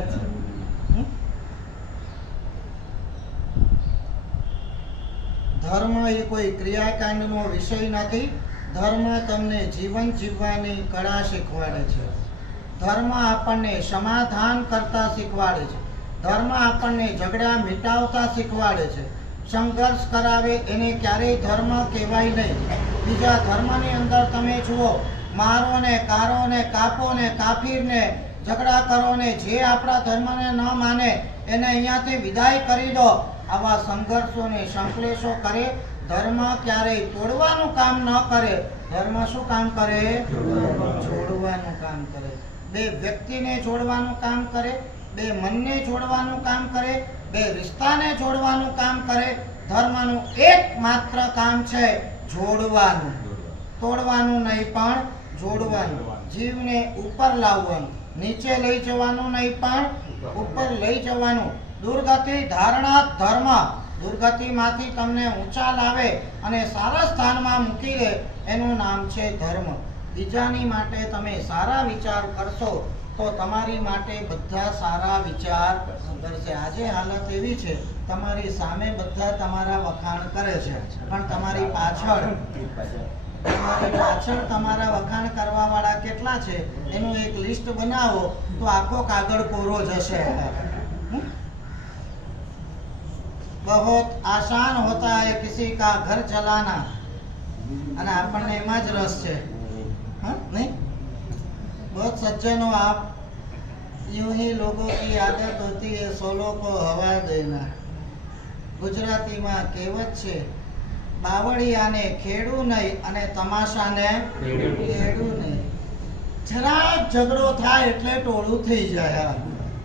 ધર્મ એ કોઈ ક્રિયાકાંડનો વિષય નથી. ધર્મ તમને જીવન જીવવાની કળા શીખવાડે છે. ધર્મ આપણને સમાધાન કરતા શીખવાડે છે. ધર્મ આપણને ઝઘડા મિટાવતા શીખવાડે છે. સંઘર્ષ કરાવે એને ક્યારેય ધર્મ કહેવાય નહીં. બીજા ધર્મની અંદર તમે જુઓ, મારો ને કારો ને કાપો ને કાફીરને ઝઘડા કરો ને જે આપણા ધર્મને ન માને એને અહીંયાથી વિદાય કરી દો. આવા સંઘર્ષો ને સંકલેશો કરે. ધર્મ ક્યારેય તોડવાનું કામ ન કરે. ધર્મ શું કામ કરે? જોડવાનું કામ કરે. બે વ્યક્તિને જોડવાનું કામ કરે, બે મનને જોડવાનું કામ કરે, બે રિશ્તાને જોડવાનું કામ કરે. ધર્મનું એકમાત્ર કામ છે જોડવાનું, તોડવાનું નહીં પણ જોડવાનું. જીવને ઉપર લાવવાનું, નીચે લઈ જવાનું નહીં પણ ઉપર લઈ જવાનું. દુર્ગતિ ધારણા ધર્મ, દુર્ગતિમાંથી તમને ઊંચા લાવે અને સારા સ્થાનમાં મૂકી દે, એનું નામ છે ધર્મ. બીજાની માટે તમે સારા વિચાર કરશો તો તમારી માટે બધા સારા વિચાર કરશે. આજે હાલત એવી છે, તમારી સામે બધા તમારા વખાણ કરે છે, પણ તમારી પાછળ તમારા વખાણ કરવા વાળા કેટલા છે એનું એક લિસ્ટ બનાવો તો આખો કાગળ કોરો જશે. बहुत आसान होता है किसी का घर चलाना, અને આપણને એમાં જ રસ છે. नहीं बहुत सज्जनों, आप यूं ही लोगों की आदत होती है सोलो को हवा देना. ગુજરાતીમાં કહેવત છે, બાવળિયાને ખેડું નહીં અને તમાશાને ખેડું નહીં. જરા ઝઘડો થાય એટલે ટોળું થઈ જાય.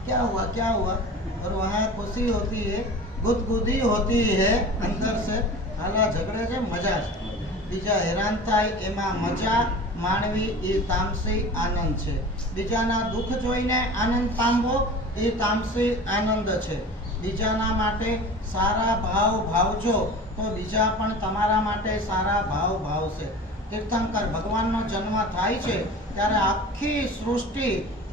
क्या हुआ क्या हुआ? और वहाँ खुशी होती है, गुदगुदी होती है अंदर से. હાલા ઝઘડે છે, મજા છે. બીજા હેરાન થાય એમાં મજા માણવી એ તામસી આનંદ છે. બીજાના દુઃખ જોઈને આનંદ પામવો એ તામસી આનંદ છે. બીજાના માટે સારા ભાવ ભાવજો તો બીજા પણ તમારા માટે સારા ભાવ ભાવશે. તીર્થંકર ભગવાનનો જન્મ થાય છે ત્યારે આખી સૃષ્ટિ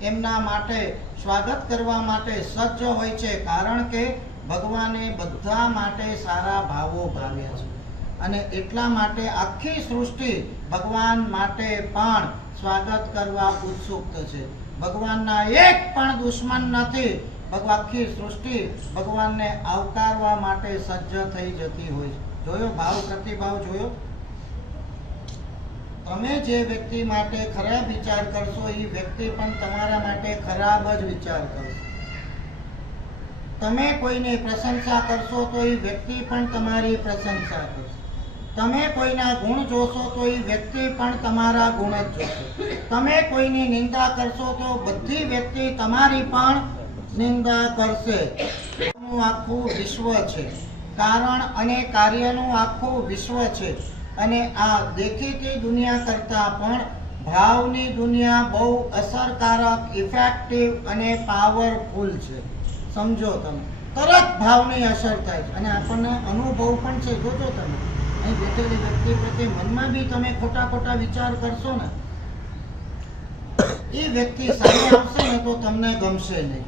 એમના માટે સ્વાગત કરવા માટે સજ્જ હોય છે, કારણ કે ભગવાને બધા માટે સારા ભાવો ભાવ્યા છે. અને એટલા માટે આખી સૃષ્ટિ ભગવાન માટે પણ સ્વાગત કરવા ઉત્સુક છે. ભગવાનના એક પણ દુશ્મન નથી. આખી સૃષ્ટિ ભગવાનને આવકારવા માટે સજ્જ થઈ જતી હોય. જોયો ભાવ પ્રતિભાવ જોયો? તમે જે વ્યક્તિ માટે ખરાબ વિચાર કરશો એ વ્યક્તિ પણ તમારા માટે ખરાબ જ વિચાર કરશે. તમે કોઈની પ્રશંસા કરશો તો એ વ્યક્તિ પણ તમારી પ્રશંસા કરશે. તમે કોઈના ગુણ જોશો તો એ વ્યક્તિ પણ તમારા ગુણ જ જોશે. તમે કોઈની નિંદા કરશો તો બધી વ્યક્તિ તમારી પણ નિંદા કરશે. આખું વિશ્વ છે, કારણ અને કાર્યનું આખું વિશ્વ છે, અને આ દેખીતી દુનિયા કરતા પણ ભાવની દુનિયા બહુ અસરકારક, ઇફેક્ટિવ અને પાવરફુલ છે. સમજો તમે, તરત ભાવની અસર થાય છે અને આપણને અનુભવ પણ છે. જોજો તમે અહીં બેઠેલી વ્યક્તિ પ્રત્યે મનમાં બી તમે ખોટા ખોટા વિચાર કરશો ને, એ વ્યક્તિ સામે આવશે ને તો તમને ગમશે નહીં,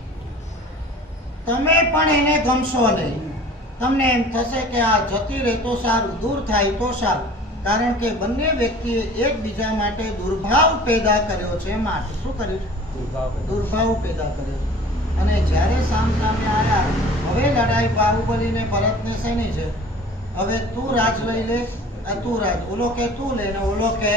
તમે પણ એને ગમશો નહીં. તમને એમ થશે કે આ જતી રહે તો સારું, દૂર થાય તો સારું, કારણ કે બંને વ્યક્તિએ એકબીજા માટે દુર્ભાવ પેદા કર્યો છે. માટે શું કર્યું? દુર્ભાવ પેદા કર્યો. અને જ્યારે સામે આવ્યા, હવે લડાઈ બાહુબલીને ભરતને શેની છે? હવે તું રાજ લઈ લે, તું રાજ, ઓલો કે તું લે ને ઓલો કે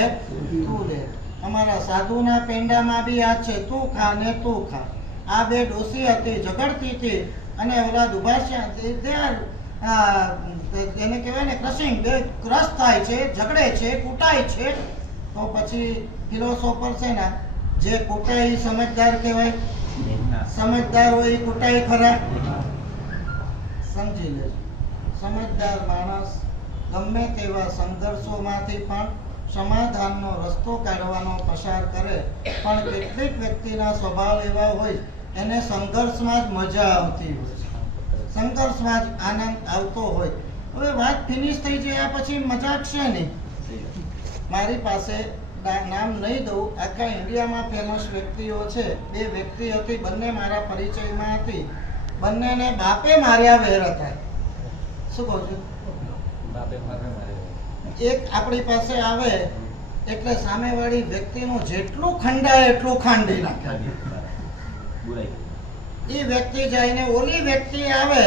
તું લે. અમારા સાધુના પેંડામાં બી આ છે, તું ખા ને તું ખા. આ બે ડોસી હતી, ઝઘડતી હતી, અને ઓલા દુભાષિયા એને કહેવાય ને ક્રશિંગ, બે ક્રશ થાય છે, ઝઘડે છે, કૂટાય છે. તો પછી ફિલોસોફર છે ને, જે કૂટાય સમજદાર કહેવાય, સમજદાર હોય એ કૂટાય ખરા? સમજી લેજો, સમજદાર માણસ ગમે તેવા સંઘર્ષોમાંથી પણ સમાધાનનો રસ્તો કાઢવાનો પસાર કરે. પણ કેટલીક વ્યક્તિના સ્વભાવ એવા હોય, એને સંઘર્ષમાં જ મજા આવતી હોય, સંઘર્ષમાં જ આનંદ આવતો હોય. હવે વાત ફિનિશ થઈ જાય પછી મજાક છે નહીં. મારી પાસે નામ નહીં દઉં, આખા ઇન્ડિયામાં ફેમસ વ્યક્તિઓ છે. બે વ્યક્તિ હતી, બંને મારા પરિચયમાં હતી. બંનેને બાપે માર્યા વેર હતા. શું કહું છું? એક આપણી પાસે આવે એટલે સામેવાળી વ્યક્તિનું જેટલું ખંડાય એટલું ખાંડી નાખે. એ વ્યક્તિ જઈને ઓલી વ્યક્તિ આવે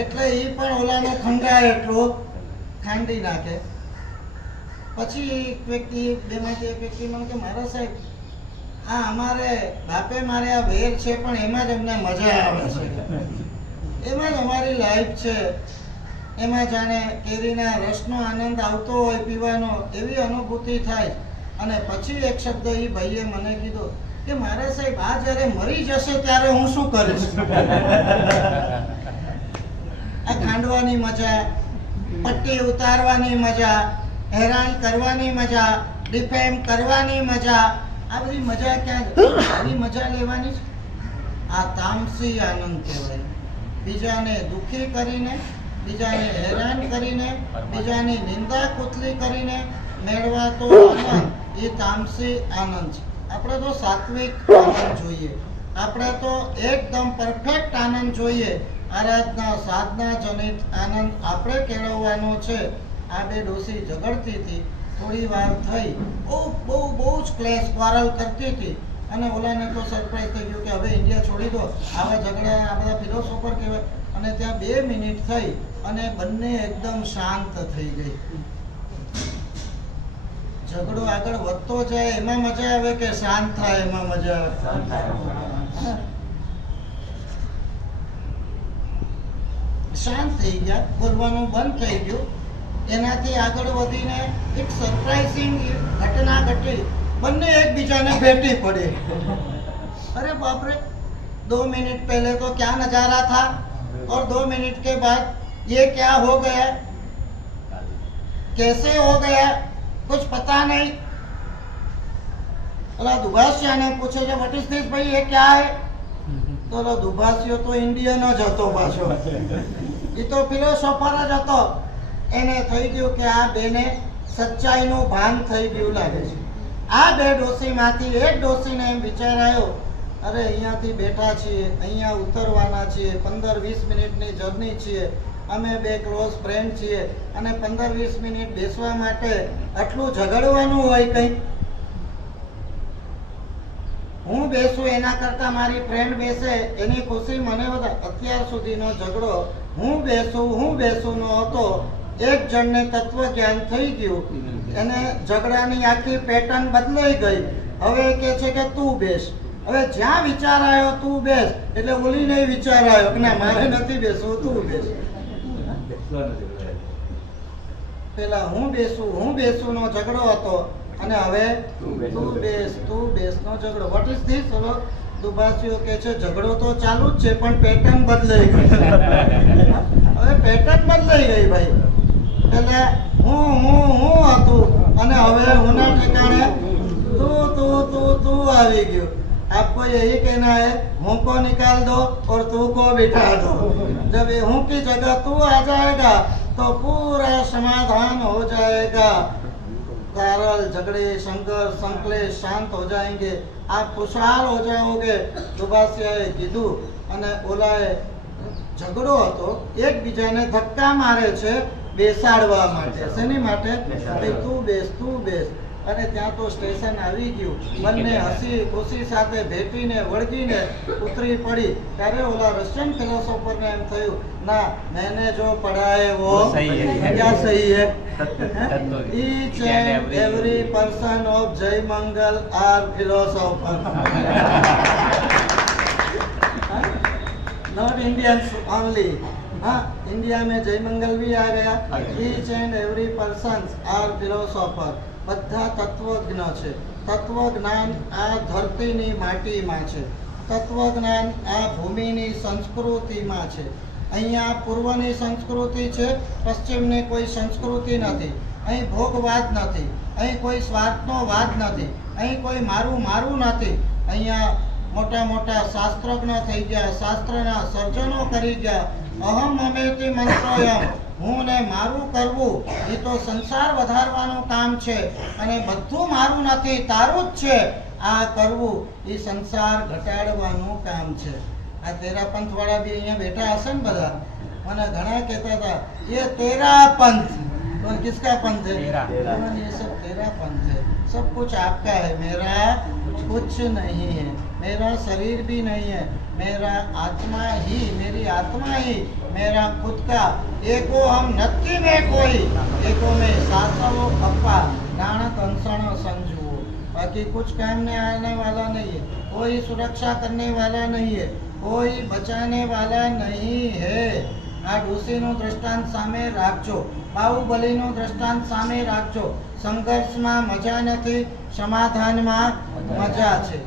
એટલે એ પણ ઓલાનું ખંડાય એટલું ખાંડી નાખે. પછી એક વ્યક્તિ, બેમાંથી એક વ્યક્તિ મને કે મારા સાહેબ, આ અમારે બાપે માર્યા વેર છે પણ એમાં જ અમને મજા આવે છે, એમાં જ અમારી લાઈફ છે, એમાં જાણે કેરીના રસનો આનંદ આવતો હોય પીવાનો, એવી અનુભૂતિ થાય. અને પછી એક શબ્દ એ ભાઈએ મને કીધો કે મારા સાહેબ, આ જ્યારે મરી જશે ત્યારે હું શું કરીશ? આ ખાંડવાની મજા, પટ્ટી ઉતારવાની મજા, હેરાન કરવાની મજા, ડિફેમ કરવાની મજા, આ બધી મજા ક્યાં? આવી મજા લેવાની છે? આ તામસી આનંદ કહેવાય. બીજાને દુઃખી કરીને, બીજાને હેરાન કરીને, બીજાની નિંદા કુતલી કરીને મેળવાતો આનંદ, એ તામસી આનંદ છે. આપણે તો સાત્વિક આનંદ જોઈએ, આપણે તો એકદમ પરફેક્ટ આનંદ જોઈએ. આરાધના સાધના જનિત આનંદ આપણે કેળવવાનો છે. આ બે ડોસી ઝઘડતી હતી, થોડી વાર થઈ, બહુ જ ક્લેશ ક્વારલ કરતી હતી. અને ઓલાને તો સરપ્રાઈઝ થઈ ગયું કે હવે ઇન્ડિયા છોડી દો, આવા ઝઘડા આ બધા ફિલોસોફર કહેવાય. અને ત્યાં 2 મિનિટ થઈ અને બંને એકદમ શાંત થઈ ગઈ. ઝઘડો આગળ વધતો જાય એમાં મજા આવે કે શાંત થાય એમાં મજા આવે? શાંત થઈ ગયા, બોલવાનું બંધ થઈ ગયું. એનાથી આગળ વધીને એક સરપ્રાઇઝિંગ ઘટના ઘટી. બંને એકબીજાને ભેટી પડી. अरे बाप रे, 2 मिनट पहले तो क्या नजारा था और 2 मिनट के बाद ये क्या हो गया, कैसे हो गया, कुछ पता नहीं. अला दुभाषिया ने पूछे जो व्हाट इज दिस भाई, ये क्या है? तो लो दुभाषियो तो इंडियन જ હતો પાછો, એ તો ફિલોસોફર જ હતો. એને થઈ ગયું કે આ બેને સચ્ચાઈનું ભાન થઈ ગયું લાગે છે. આ બે ડોસીમાંથી એક ડોસીને એમ વિચાર આવ્યો, અરે અહીંયાથી બેઠા છીએ, અહીંયા ઉતરવાના છીએ, 15-20 મિનિટની જર્ની છીએ, અમે બે ક્લોઝ ફ્રેન્ડ છીએ, અને 15-20 મિનિટ બેસવા માટે આટલું ઝઘડવાનું હોય કંઈ? હું બેસું એના કરતાં મારી ફ્રેન્ડ બેસે એની ખુશી મને વધારે. અત્યાર સુધીનો ઝઘડો હું બેસું નો હતો, એક જણને તત્વ જ્ઞાન થઈ ગયું, એને ઝઘડાની આખી પેટર્ન બદલાઈ ગઈ. હવે કે છે કે તું બેસ. હવે જ્યાં વિચાર આવ્યો તું બેસ, એટલે ઓલી નહીં વિચાર આવ્યો કે ના મારે નથી બેસવું, તું બેસ. પેલા હું બેસું નો ઝઘડો હતો, અને હવે તું બેસ નો ઝઘડો. What is this? દુભાષીઓ કે છે ઝઘડો તો ચાલુ જ છે પણ પેટર્ન બદલાઈ ગઈ. હવે પેટર્ન બદલાઈ ગઈ ભાઈ. એટલે હું હતું, અને હવે હુંના ઠેકાણે તું આવી ગયું. आपको यही कहना है, हूँ को निकाल दो और तू को बिठा दो. जब ये हूँ की जगह तू आ जाएगा तो पूरा समाधान हो जाएगा. कारल झगड़े संघर्ष संकलेश शांत हो जाएंगे, आप खुशहाल हो जाओगे. દુભાષિયાએ કીધું, અને ઓલાએ ઝઘડો હતો, એકબીજાને ધક્કા મારે છે બેસાડવા માટે. શેની માટે? તું બેસ. અને ત્યાં તો સ્ટેશન આવી ગયું. બંને હસી ખુશી સાથે ભેટીને વળગીને ઉતરી પડી. ત્યારે ઓલા રશિયન ફિલોસોફરને એમ થયું, ના मैंने जो पढ़ा है वो क्या सही है. Each and every person of Jai Mangal are philosopher. Not Indians only. हाँ, इंडिया में जय मंगल भी आ गया. Each and every persons are philosopher. બધા તત્વજ્ઞ છે. તત્વજ્ઞાન આ ધરતીની માટીમાં છે. તત્વજ્ઞાન આ ભૂમિની સંસ્કૃતિમાં છે. અહીંયા પૂર્વની સંસ્કૃતિ છે, પશ્ચિમની કોઈ સંસ્કૃતિ નથી. અહીં ભોગવાદ નથી, અહીં કોઈ સ્વાર્થનો વાદ નથી, અહીં કોઈ મારું નથી. અહીંયા મોટા શાસ્ત્રજ્ઞ થઈ ગયા, શાસ્ત્રના સર્જનો કરી ગયા. અહમ અમેતિ મંત્રોયમ, હું ને મારું કરવું એ તો સંસાર વધારવાનું કામ છે, અને બધું મારું નથી તારું જ છે. આ કરવું એ સંસાર ઘટાડવાનું કામ છે. આ તેરા પંથ વાળા બી અહીંયા બેઠા હશે ને બધા. મને ઘણા કહેતા હતા ये तेरा पंथ. तो किसका पंथ है? ये सब तेरा पंथ है. सब कुछ आपका है, मेरा कुछ नहीं है. मेरा शरीर भी नहीं है, मेरा आत्मा ही, मेरी आत्मा ही मेरा खुद का. एको हम नत्थी में कोई, एको में सासव अप्पा नाण कंसण संजुओ. बाकी कुछ काम में आने वाला नहीं है, कोई सुरक्षा करने वाला नहीं है, कोई बचाने वाला नहीं है. આ ડોશીનું દ્રષ્ટાંત સામે રાખજો, બાહુબલીનું દ્રષ્ટાંત સામે રાખજો. સંઘર્ષમાં મજા નથી, સમાધાનમાં મજા છે.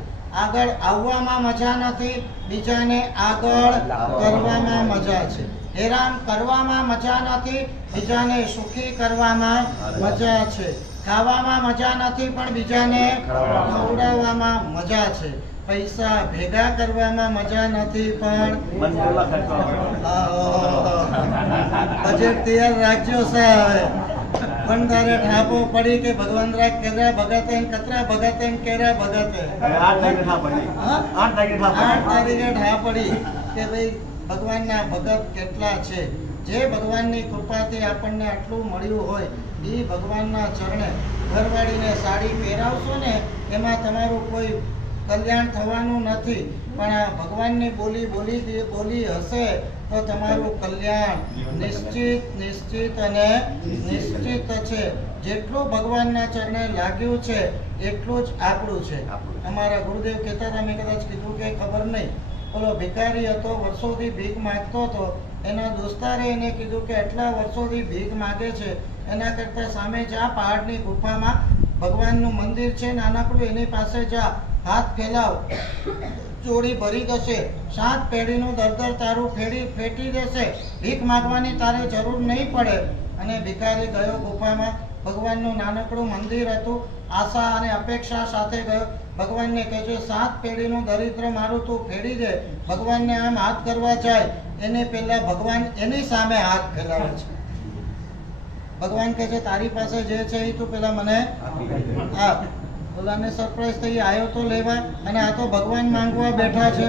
આગળ આવવામાં મજા નથી, બીજાને આગળ કરવામાં મજા છે. હેરાન કરવામાં મજા નથી, બીજાને સુખી કરવામાં મજા છે. ખાવામાં મજા નથી, પણ બીજાને ખવડાવવામાં મજા છે. પૈસા ભેગા કરવામાં મજા નથી, પણ બજેટ તૈયાર રાખજો સાહેબ. પણ તારે ઠાપો પડી કે ભગવાન રાખ કેરા ભગતે કતરા ભગતે કેરા ભગતે. 8 તારીખે ઠા પડી કે ભાઈ ભગવાનના ભગત કેટલા છે. જે ભગવાનની કૃપાથી આપણને આટલું મળ્યું હોય એ ભગવાનના ચરણે ઘરવાળીને સાડી પહેરાવશો ને, એમાં તમારું કોઈ કલ્યાણ થવાનું નથી. પણ આ ભગવાનની બોલી હશે તો તમારું કલ્યાણ નિશ્ચિત અને નિશ્ચિત છે. જેટલું ભગવાનના ચરણે લાગ્યું છે એટલું જ આપણું છે. અમારા ગુરુદેવ કહેતા હતા, મેં કદાચ કીધું કે ખબર નહીં, ઓલો ભિખારી હતો, વર્ષોથી ભીખ માગતો હતો. એના દોસ્તારે એને કીધું કે આટલા વર્ષોથી ભીખ માગે છે, એના કરતાં સામે જા, પહાડની ગુફામાં ભગવાનનું મંદિર છે નાનકડું, એની પાસે જા, હાથ ફેલાવ, ચોરી ભરી જશે. 7 પેઢીનું દરદર તારું ફેટી દેશે. ભીખ માગવાની તારે જરૂર નહીં પડે. અને ભિખારી ગયો ગુફામાં. ભગવાનનું નાનકડું મંદિર હતું. આશા અને અપેક્ષા સાથે ગયો. ભગવાનને કહેજો 7 પેઢીનું દરિદ્ર મારું તું ફેડી દે. ભગવાનને આમ હાથ કરવા જાય એને પહેલા ભગવાન એની સામે હાથ ફેલાવે છે. ભગવાન કહે છે તારી પાસે જે છે એ તું પેલા મને આપ. ઓલાને સરપ્રાઈઝ થઈ, આવ્યો તો લેવા, અને આ તો ભગવાન માંગવા બેઠા છે.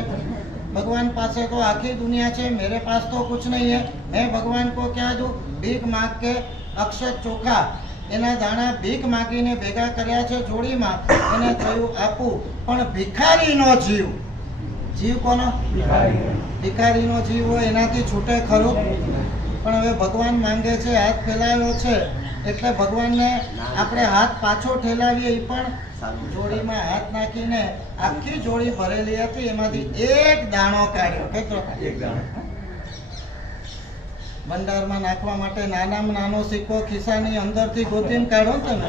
भगवान पासे तो आखिरी दुनिया है, मेरे पास तो कुछ नहीं है, मैं भगवान को क्या दूं? भीख मांग के अक्षत चोखा एना दाणा भीख मांगीने भेगा कर्या छे जोड़ीमां, एने थयुं आपू. पण भिखारीनो जीव, जीव कोनो? भिखारीनो जीव होय एनाथी छूटे खरो? પણ હવે ભગવાન માંગે છે, હાથ ફેલાવ્યો છે એટલે ભગવાનને આપણે હાથ પાછો ઠેલાવીએ. એ પણ જોડીમાં હાથ નાખીને આખી જોડી ભરેલી હતી, એમાંથી એક દાણો કાઢ્યો. કેટલો કાઢ્યો? ભંડારમાં નાખવા માટે નાનામાં નાનો સિક્કો ખિસ્સાની અંદરથી ગોતીને કાઢો ને તમે.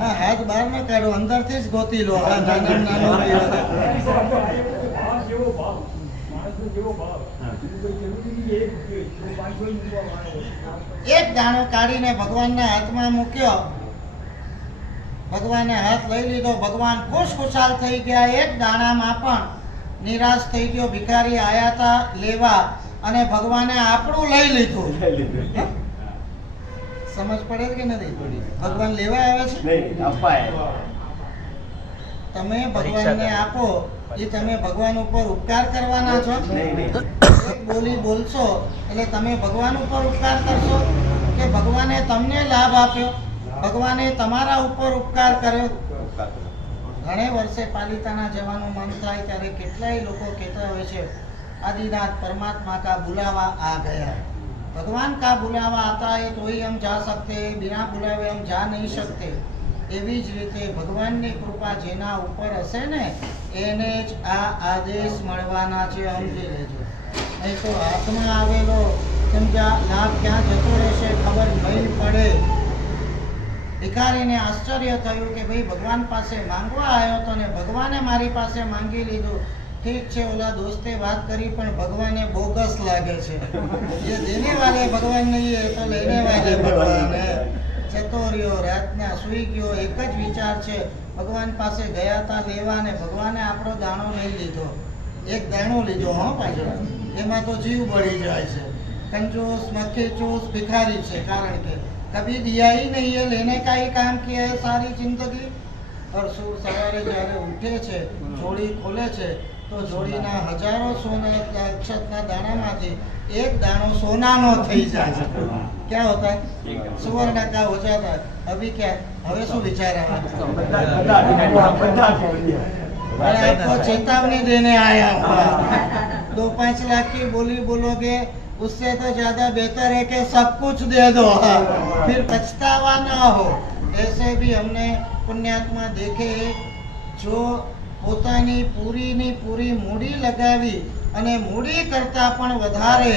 હા, હાથ બહાર ન કાઢો, અંદરથી જ ગોતી લો. હા, નાનામાં નાનો એક દાણો કાઢીને ભગવાનના હાથમાં મૂક્યો. ભગવાને હાથ લઈ લીધો. ભગવાન ખુશખુશાલ થઈ ગયા. એક દાણામાં પણ નિરાશ થઈ ગયો. ભિખારી આયા હતા લેવા અને ભગવાને આપણું લઈ લીધું. સમજ પડે કે નથી? ભગવાન લેવા આવે છે, તમે ભગવાનને આપો. એ તમે ભગવાન ઉપર ઉપકાર કરવાના છો. એક બોલી બોલશો એટલે તમે ભગવાન ઉપર ઉપકાર કરશો કે ભગવાને તમને લાભ આપ્યો? ભગવાને તમારા ઉપર ઉપકાર કર્યો. ઘણે વર્ષે પાલિતાણા જવાનું મન થાય ત્યારે કેટલાય લોકો કહેતા હોય છે, आदिनाथ परमात्मा का बुलावा आ गया. भगवान का बुलावा आता है तो ही हम जा सकते हैं, बिना बुलावे हम जा नहीं सकते. એવી જ રીતે ભગવાનની કૃપા જેના ઉપર હશે ને એને જ આ આદેશ મળવાના છે. સમજી લેજો. નહીં તો હાથમાં આવેલો સમજા લાભ ક્યાં જતો રહેશે ખબર નહીં પડે. ભિખારીને આશ્ચર્ય થયું કે ભાઈ ભગવાન પાસે માંગવા આવ્યો તો ને ભગવાને મારી પાસે માંગી લીધું. ठीक છે, ઓલા દોસ્તે વાત કરી પણ ભગવાને બોગસ લાગે છે. જે દેને વાલે ભગવાન નહીં એ તો લેને વાલે ભગવાન હે. જતો રહ્યો, રાતના સૂઈ ગયો. એક જ વિચાર છે, ભગવાન પાસે ગયા હતા લેવા ને ભગવાને આપણો દાણો નહીં લીધો. એક દાણો લીધો. હો પાછળ એમાં તો જીવ બળી જાય છે. कंजूस मक्खी चूस भिखारी છે, કારણ કે कभी दिया ही नहीं है, लेने का ही काम किया है सारी जिंदगी. और सूर सवारे જ્યારે ઉઠે છે, જોડી ખોલે છે તો જોડીના હજારો સોના અક્ષતના દાણામાંથી एक दाणो सोनानो થઈ જાય છે. क्या होता है? सुवर्ण का हो जाता है. अभी क्या? હવે શું વિચાર આવે? आपको चेतावनी देने आया हूँ. 2-5 लाख की बोली बोलोगे उससे तो ज्यादा बेहतर है कि सब कुछ दे दो, फिर पछतावा ना हो. ऐसे भी हमने पुण्यात्मा देखे जो પોતાની પૂરીની પૂરી મૂડી લગાવી અને મૂડી કરતા પણ વધારે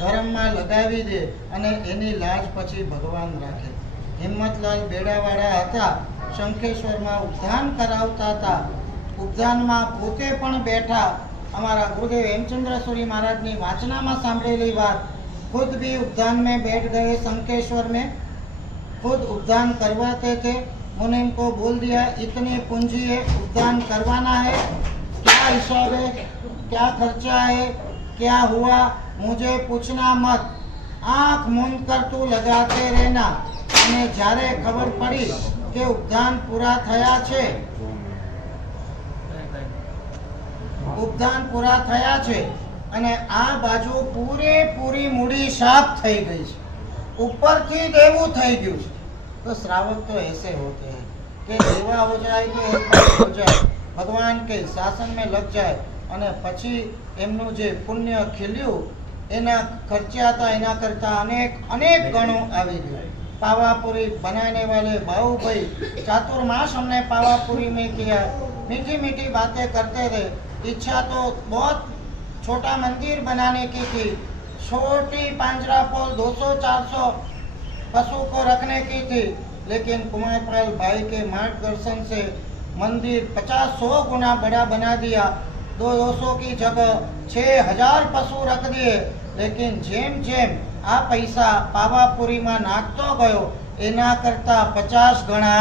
ધર્મમાં લગાવી દે અને એની લાજ પછી ભગવાન રાખે. હિંમતલાલ બેડાવાળા હતા, શંખેશ્વરમાં ઉપધાન કરાવતા હતા. ઉપધાનમાં પોતે પણ બેઠા. અમારા ગુરુદેવ हेमचंद्र सूरी महाराज ની વાચનામાં સાંભળેલી વાત. खुद भी उपधान में बैठ गए शंखेश्वर में, खुद उपधान करवाते थे. मुनिम को बोल दिया इतनी पूंजी है, उपदान करवाना है, क्या हिसाब है, क्या खर्चा है, क्या हुआ, मुझे पूछना मत. आंख मूंद कर तू लगाते रहना. અને જ્યારે ખબર પડી કે ઉપદાન પૂરા થયા છે, ઉપદાન પૂરા થયા છે અને આ બાજુ પૂરેપૂરી મૂડી સાફ થઈ ગઈ છે, ઉપરથી દેવું થઈ ગયું છે. तो श्रावक तो ऐसे होते हैं कि देवा हो जाए तो एक बार हो जाए, भगवान के शासन में लग जाए અને પછી એમનું જે પુણ્ય ખીલ્યું એના ખર્ચા હતા એના કરતા अनेक गणों આવી ગયું. पावापुरी बनाने वाले बाबू भाई चातुर्मास हमने पावापुरी में किया. मीठी मीठी बातें करते थे. इच्छा तो बहुत छोटा मंदिर बनाने की थी, छोटी पांजरापोल 200-400 पशु को रखने की थी. लेकिन कुमारपाल भाई के मार्गदर्शन से मंदिर 50-100 गुना बड़ा बना दिया. 200 की जगह 6000 पशु रख दिए. लेकिन जेम जेम आ पैसा पावापुरी में नाखतो गयो एना करता 50 गणा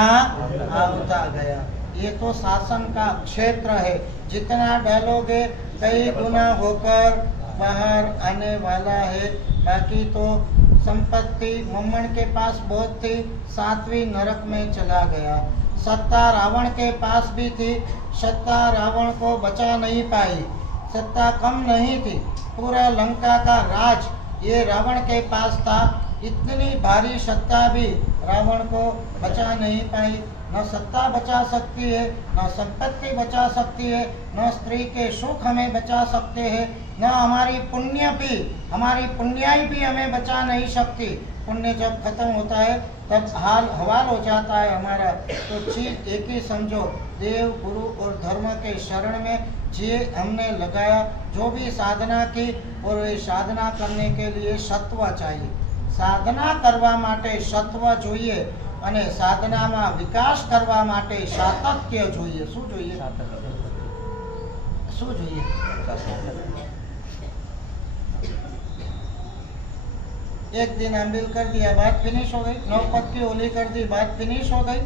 आवता गया. ये तो शासन का क्षेत्र है. जितना डालोगे कई गुना होकर बाहर आने वाला है. बाकी तो संपत्ति मम्मण के पास बहुत थी, 7वीं नरक में चला गया. सत्ता रावण के पास भी थी, सत्ता रावण को बचा नहीं पाई. सत्ता कम नहीं थी, पूरा लंका का राज ये रावण के पास था. इतनी भारी सत्ता भी रावण को बचा नहीं पाई. न सत्ता बचा सकती है, न संपत्ति बचा सकती है, न स्त्री के सुख हमें बचा सकते हैं, न हमारी पुण्याई भी हमें बचा नहीं सकती। पुण्य जब खत्म होता है तब हाल हवाल हो जाता है हमारा। तो चीज एक ही समझो, देव गुरु और धर्म के शरण में जे हमने लगाया, जो भी साधना की, और ये साधना करने के लिए सत्व चाहिए। साधना करवा माटे सत्व જોઈએ અને સાધનામાં વિકાસ કરવા માટે સાતત્ય જોઈએ। શું જોઈએ? શું જોઈએ? एक दिन अम्बिल कर दिया, बात फिनिश हो गई। 9 पद की होली कर दी, बात फिनिश हो गई।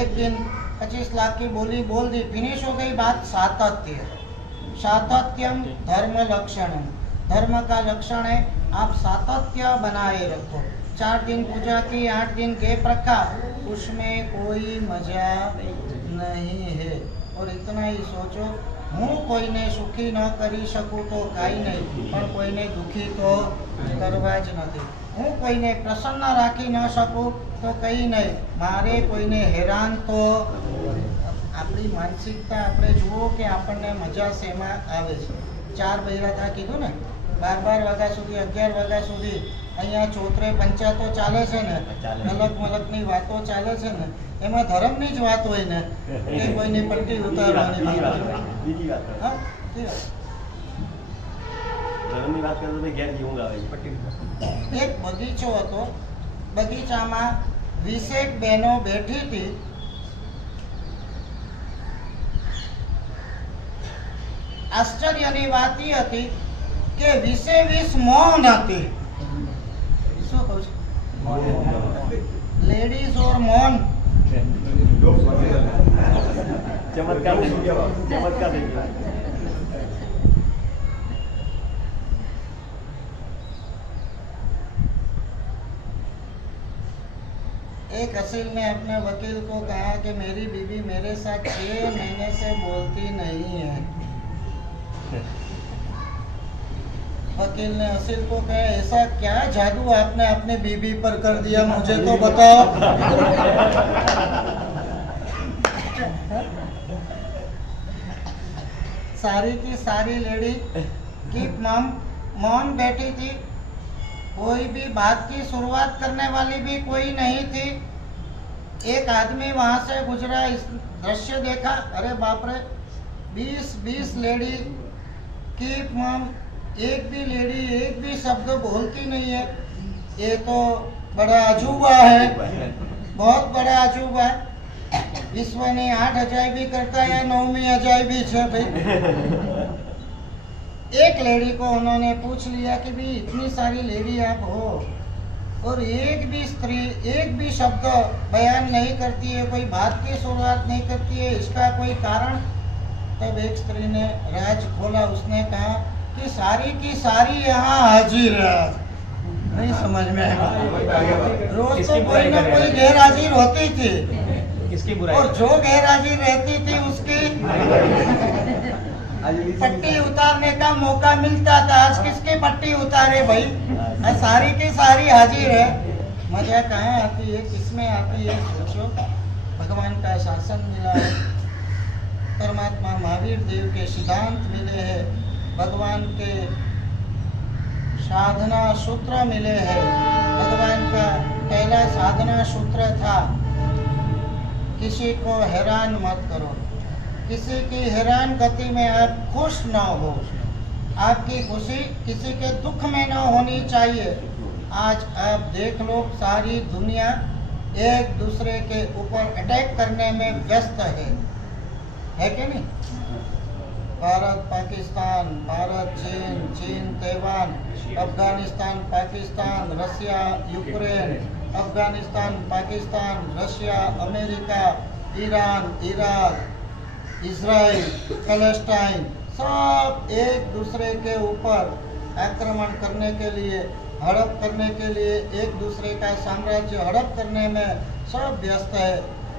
एक दिन 25 लाख की बोली बोल दी, फिनिश हो गई बात। सातत्य, सातत्यम धर्म लक्षण। धर्म का लक्षण है आप सातत्य बनाए रखो। 4 दिन पूजा की, 8 दिन गैप रखा, उसमें कोई मजा नहीं है। और इतना ही सोचो, हूँ कोईने सुखी न करी सकूँ तो काई नहीं, पर कोईने दुखी तो करवा ज नहीं। हूँ कोईने प्रसन्न राखी न सकूँ तो कई नहीं, मारे कोईने हैरान तो। આપણી માનસિકતા આપણે જુઓ કે આપણને મજા શેમાં આવે છે। 4 બૈરાતા કીધું ને, 12 વાગ્યા સુધી, 11 વાગ્યા સુધી અહીંયા ચોતરે પંચાયતો ચાલે છે ને, અલગ મલકની વાતો ચાલે છે ને, એમાં ધર્મની જ વાત હોય ને કે કોઈની પટ્ટી ઉતારવાની વાત હોય। બીજી વાત હા, ધર્મની વાત કરે તો ઘેર જીવું આવે પટ્ટી। એક બગીચો હતો, બગીચામાં 20 બહેનો બેઠી હતી। આશ્ચર્યની વાત એ હતી કે 20 મૌન હતી। શું કહું છું? લેડીઝ ઓર મૌન। ચમત્કાર ચમત્કાર। एक असील ने अपने वकील को कहा कि मेरी बीवी मेरे साथ 6 महीने से बोलती नहीं है। वकील ने असील को कहा, ऐसा क्या जादू आपने अपनी बीवी पर कर दिया, मुझे तो बताओ। सारी की सारी लेडी की मौन बैठी थी। कोई भी बात की शुरुआत करने वाली भी कोई नहीं थी। एक आदमी वहां से गुजरा, इस दृश्य देखा, अरे बाप रे, 20 लेडी की मौन, एक भी लेडी एक भी शब्द बोलती नहीं है। ये तो बड़ा अजूबा है, बहुत बड़ा अजूबा है। विश्व ने 8 अजायबी करता है, 9वीं अजायबी है भाई। एक लेडी को उन्होंने पूछ लिया कि भाई इतनी सारी लेडी आप हो और एक भी स्त्री एक भी शब्द बयान नहीं करती है, कोई बात की शुरुआत नहीं करती है, इसका कोई कारण? तब एक स्त्री ने राज खोला, उसने कहा कि सारी की सारी यहाँ हाजिर है। नहीं समझ में आएगा। रोज तो कोई ना कोई गैर हाजिर होती थी, किसकी बुराई? और जो गैर हाजिर रहती थी उसकी पट्टी उतारने का मौका मिलता था। आज किसकी पट्टी उतारे भाई? सारी की सारी हाजिर है। मजा कहाँ आती है, किसमें आती है? सोचो, भगवान का शासन मिला है, परमात्मा महावीर देव के सिद्धांत मिले हैं, भगवान के साधना सूत्र मिले हैं। भगवान का पहला साधना सूत्र था, किसी को हैरान मत करो। किसी की हैरान गति में आप खुश न हो। आपकी खुशी किसी के दुख में न होनी चाहिए। आज आप देख लो, सारी दुनिया एक दूसरे के ऊपर अटैक करने में व्यस्त है कि नहीं? भारत पाकिस्तान, भारत चीन, चीन Taiwan, Afghanistan Pakistan, Russia Ukraine, Afghanistan Pakistan, Russia America, Iran Iraq, Israel, Palestine, सब एक दूसरे के ऊपर आक्रमण करने के लिए, हड़प करने के लिए, एक दूसरे का साम्राज्य हड़प करने में सब व्यस्त है।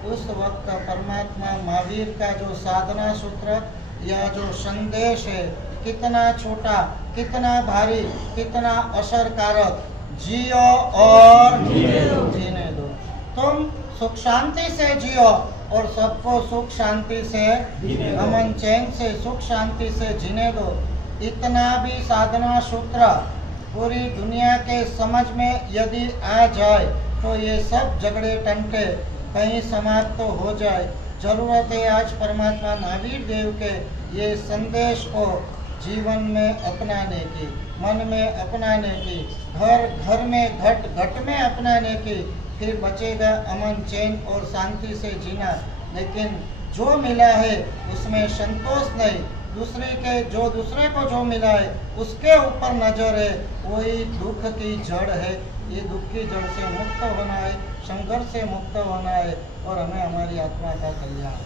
उस वक्त परमात्मा महावीर का जो साधना सूत्र या जो संदेश है, कितना छोटा, कितना भारी, कितना असरकारक। जियो और जीने दो। तुम सुख शांति से जियो, और सबको सुख शांति से जीने दो। अमन चैन से सुख शांति से जीने दो। इतना भी साधना सूत्र पूरी दुनिया के समझ में यदि आ जाए तो ये सब झगड़े टंटे कहीं समाप्त तो हो जाए। जरूरत है आज परमात्मा महावीर देव के ये संदेश को जीवन में अपनाने की, मन में अपनाने की, घर घर में घट घट में अपनाने की। फिर बचेगा अमन चैन और शांति से जीना। लेकिन जो मिला है उसमें संतोष नहीं, दूसरे को जो मिला है उसके ऊपर नजर है, वही दुख की जड़ है। ये दुख की जड़ से मुक्त होना है, संघर्ष से मुक्त होना है और हमें हमारी आत्मा का कल्याण।